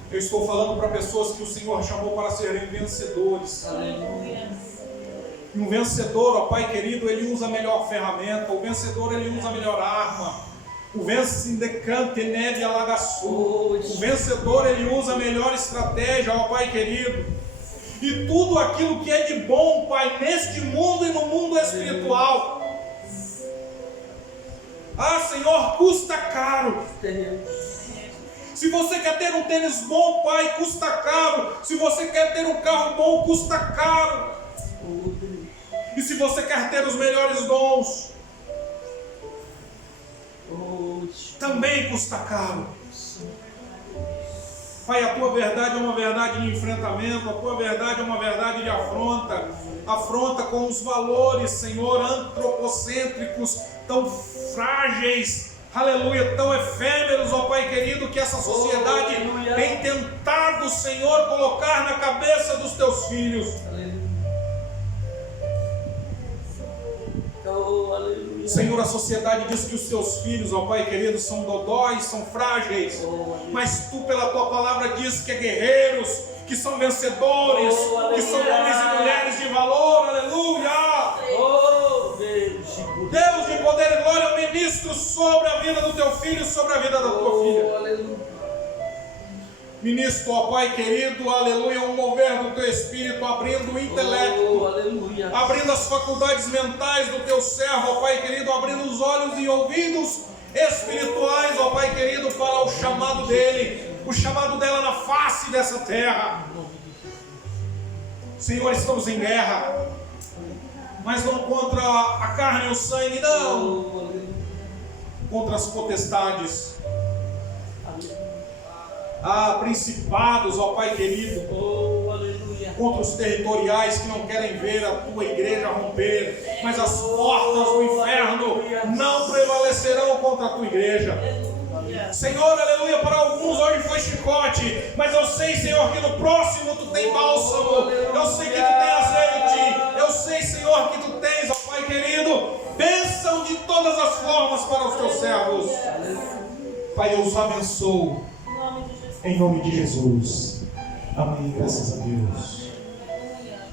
eu estou falando para pessoas que o Senhor chamou para serem vencedores. Aleluia. E um vencedor, ó Pai querido, ele usa a melhor ferramenta. O vencedor, ele usa a melhor arma. O vencedor, ele usa a melhor estratégia, ó Pai querido. E tudo aquilo que é de bom, Pai, neste mundo e no mundo espiritual. Ah, Senhor, custa caro. Se você quer ter um tênis bom, Pai, custa caro. Se você quer ter um carro bom, custa caro. E se você quer ter os melhores dons, também custa caro. Pai, a tua verdade é uma verdade de enfrentamento, a tua verdade é uma verdade de afronta. Afronta com os valores, Senhor, antropocêntricos, tão frágeis, aleluia, tão efêmeros, ó Pai querido, que essa sociedade tem tentado, Senhor, colocar na cabeça dos teus filhos. Aleluia. Senhor, a sociedade diz que os teus filhos, ó Pai querido, são dodóis, são frágeis, mas tu pela tua palavra diz que é guerreiros, que são vencedores, que são homens e mulheres de valor, aleluia. Deus de poder e glória, eu ministro sobre a vida do teu filho, sobre a vida da tua filha. Aleluia. Ministro, ó Pai querido, aleluia, um mover do teu espírito, abrindo o intelecto, abrindo as faculdades mentais do teu servo, ó Pai querido, abrindo os olhos e ouvidos espirituais, ó Pai querido, para o chamado dele, o chamado dela na face dessa terra. Senhor, estamos em guerra. mas não contra a carne e o sangue, não. Contra as potestades, principados, ó Pai querido, contra os territoriais que não querem ver a tua igreja romper, mas as portas do inferno não prevalecerão contra a tua igreja. Senhor, aleluia, para alguns hoje foi chicote, mas eu sei, Senhor, que no próximo tu tem bálsamo, eu sei que tu tem azeite, eu sei, Senhor, que tu tens, ó Pai querido, bênção de todas as formas para os teus servos. Pai, eu os abençoo em nome de Jesus. Amém, graças a Deus.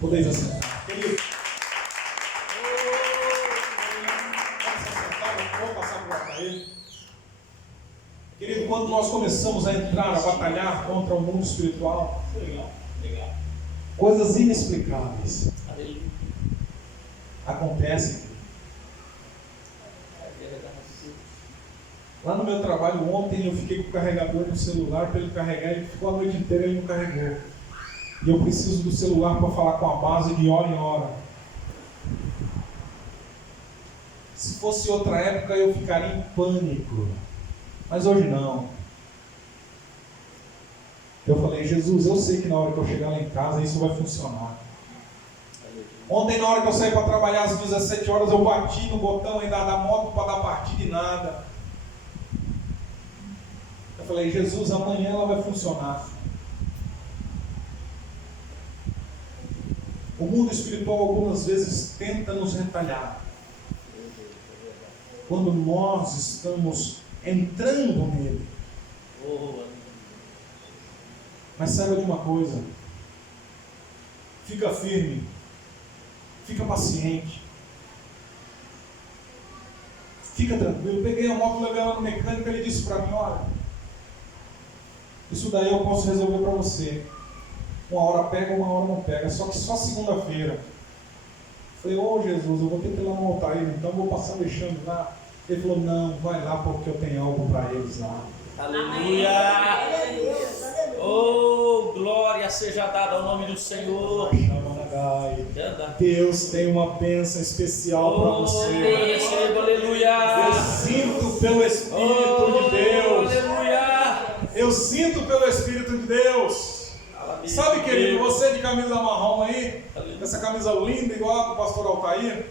Podeis assentar, querido. Vou passar para ele. Querido, quando nós começamos a entrar, a batalhar contra o mundo espiritual, coisas inexplicáveis acontecem. Lá no meu trabalho ontem eu fiquei com o carregador no celular para ele carregar, ele ficou a noite inteira e ele não carregou. E eu preciso do celular para falar com a base de hora em hora. Se fosse outra época eu ficaria em pânico, mas hoje não. Eu falei, Jesus, eu sei que na hora que eu chegar lá em casa isso vai funcionar. Ontem na hora que eu saí para trabalhar às 17 horas eu bati no botão ainda da moto para dar partida e nada. Eu falei, Jesus, amanhã ela vai funcionar. O mundo espiritual algumas vezes tenta nos retalhar. Quando nós estamos entrando nele. Mas saiba de uma coisa. Fica firme. Fica paciente. Fica tranquilo. Peguei a moto, levei ela no mecânico, ele disse para mim, olha, isso daí eu posso resolver para você. Uma hora pega, uma hora não pega. Só que só segunda-feira. Falei, Jesus, eu vou ter que ir lá no Altair, então vou passar deixando lá. Ele falou, não, vai lá porque eu tenho algo para eles lá. Aleluia! Oh, glória seja dada ao nome do Senhor. Deus tem uma bênção especial para você. Aleluia! Eu sinto pelo Espírito de Deus. Aleluia! Eu sinto pelo Espírito de Deus. Sabe, querido, você de camisa marrom aí, essa camisa linda igual a do pastor Altair,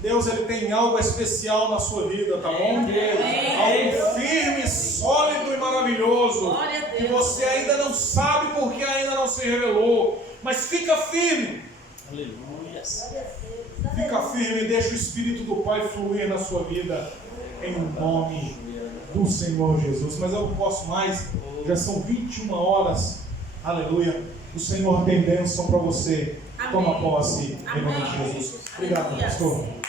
Deus ele tem algo especial na sua vida, tá bom? Algo firme, sólido e maravilhoso, que você ainda não sabe porque ainda não se revelou, mas fica firme. Aleluia. Fica firme e deixa o Espírito do Pai fluir na sua vida, em nome do Senhor Jesus. Mas eu não posso mais, já são 21 horas. Aleluia. O Senhor tem bênção para você. Toma posse em nome de Jesus. Obrigado, pastor.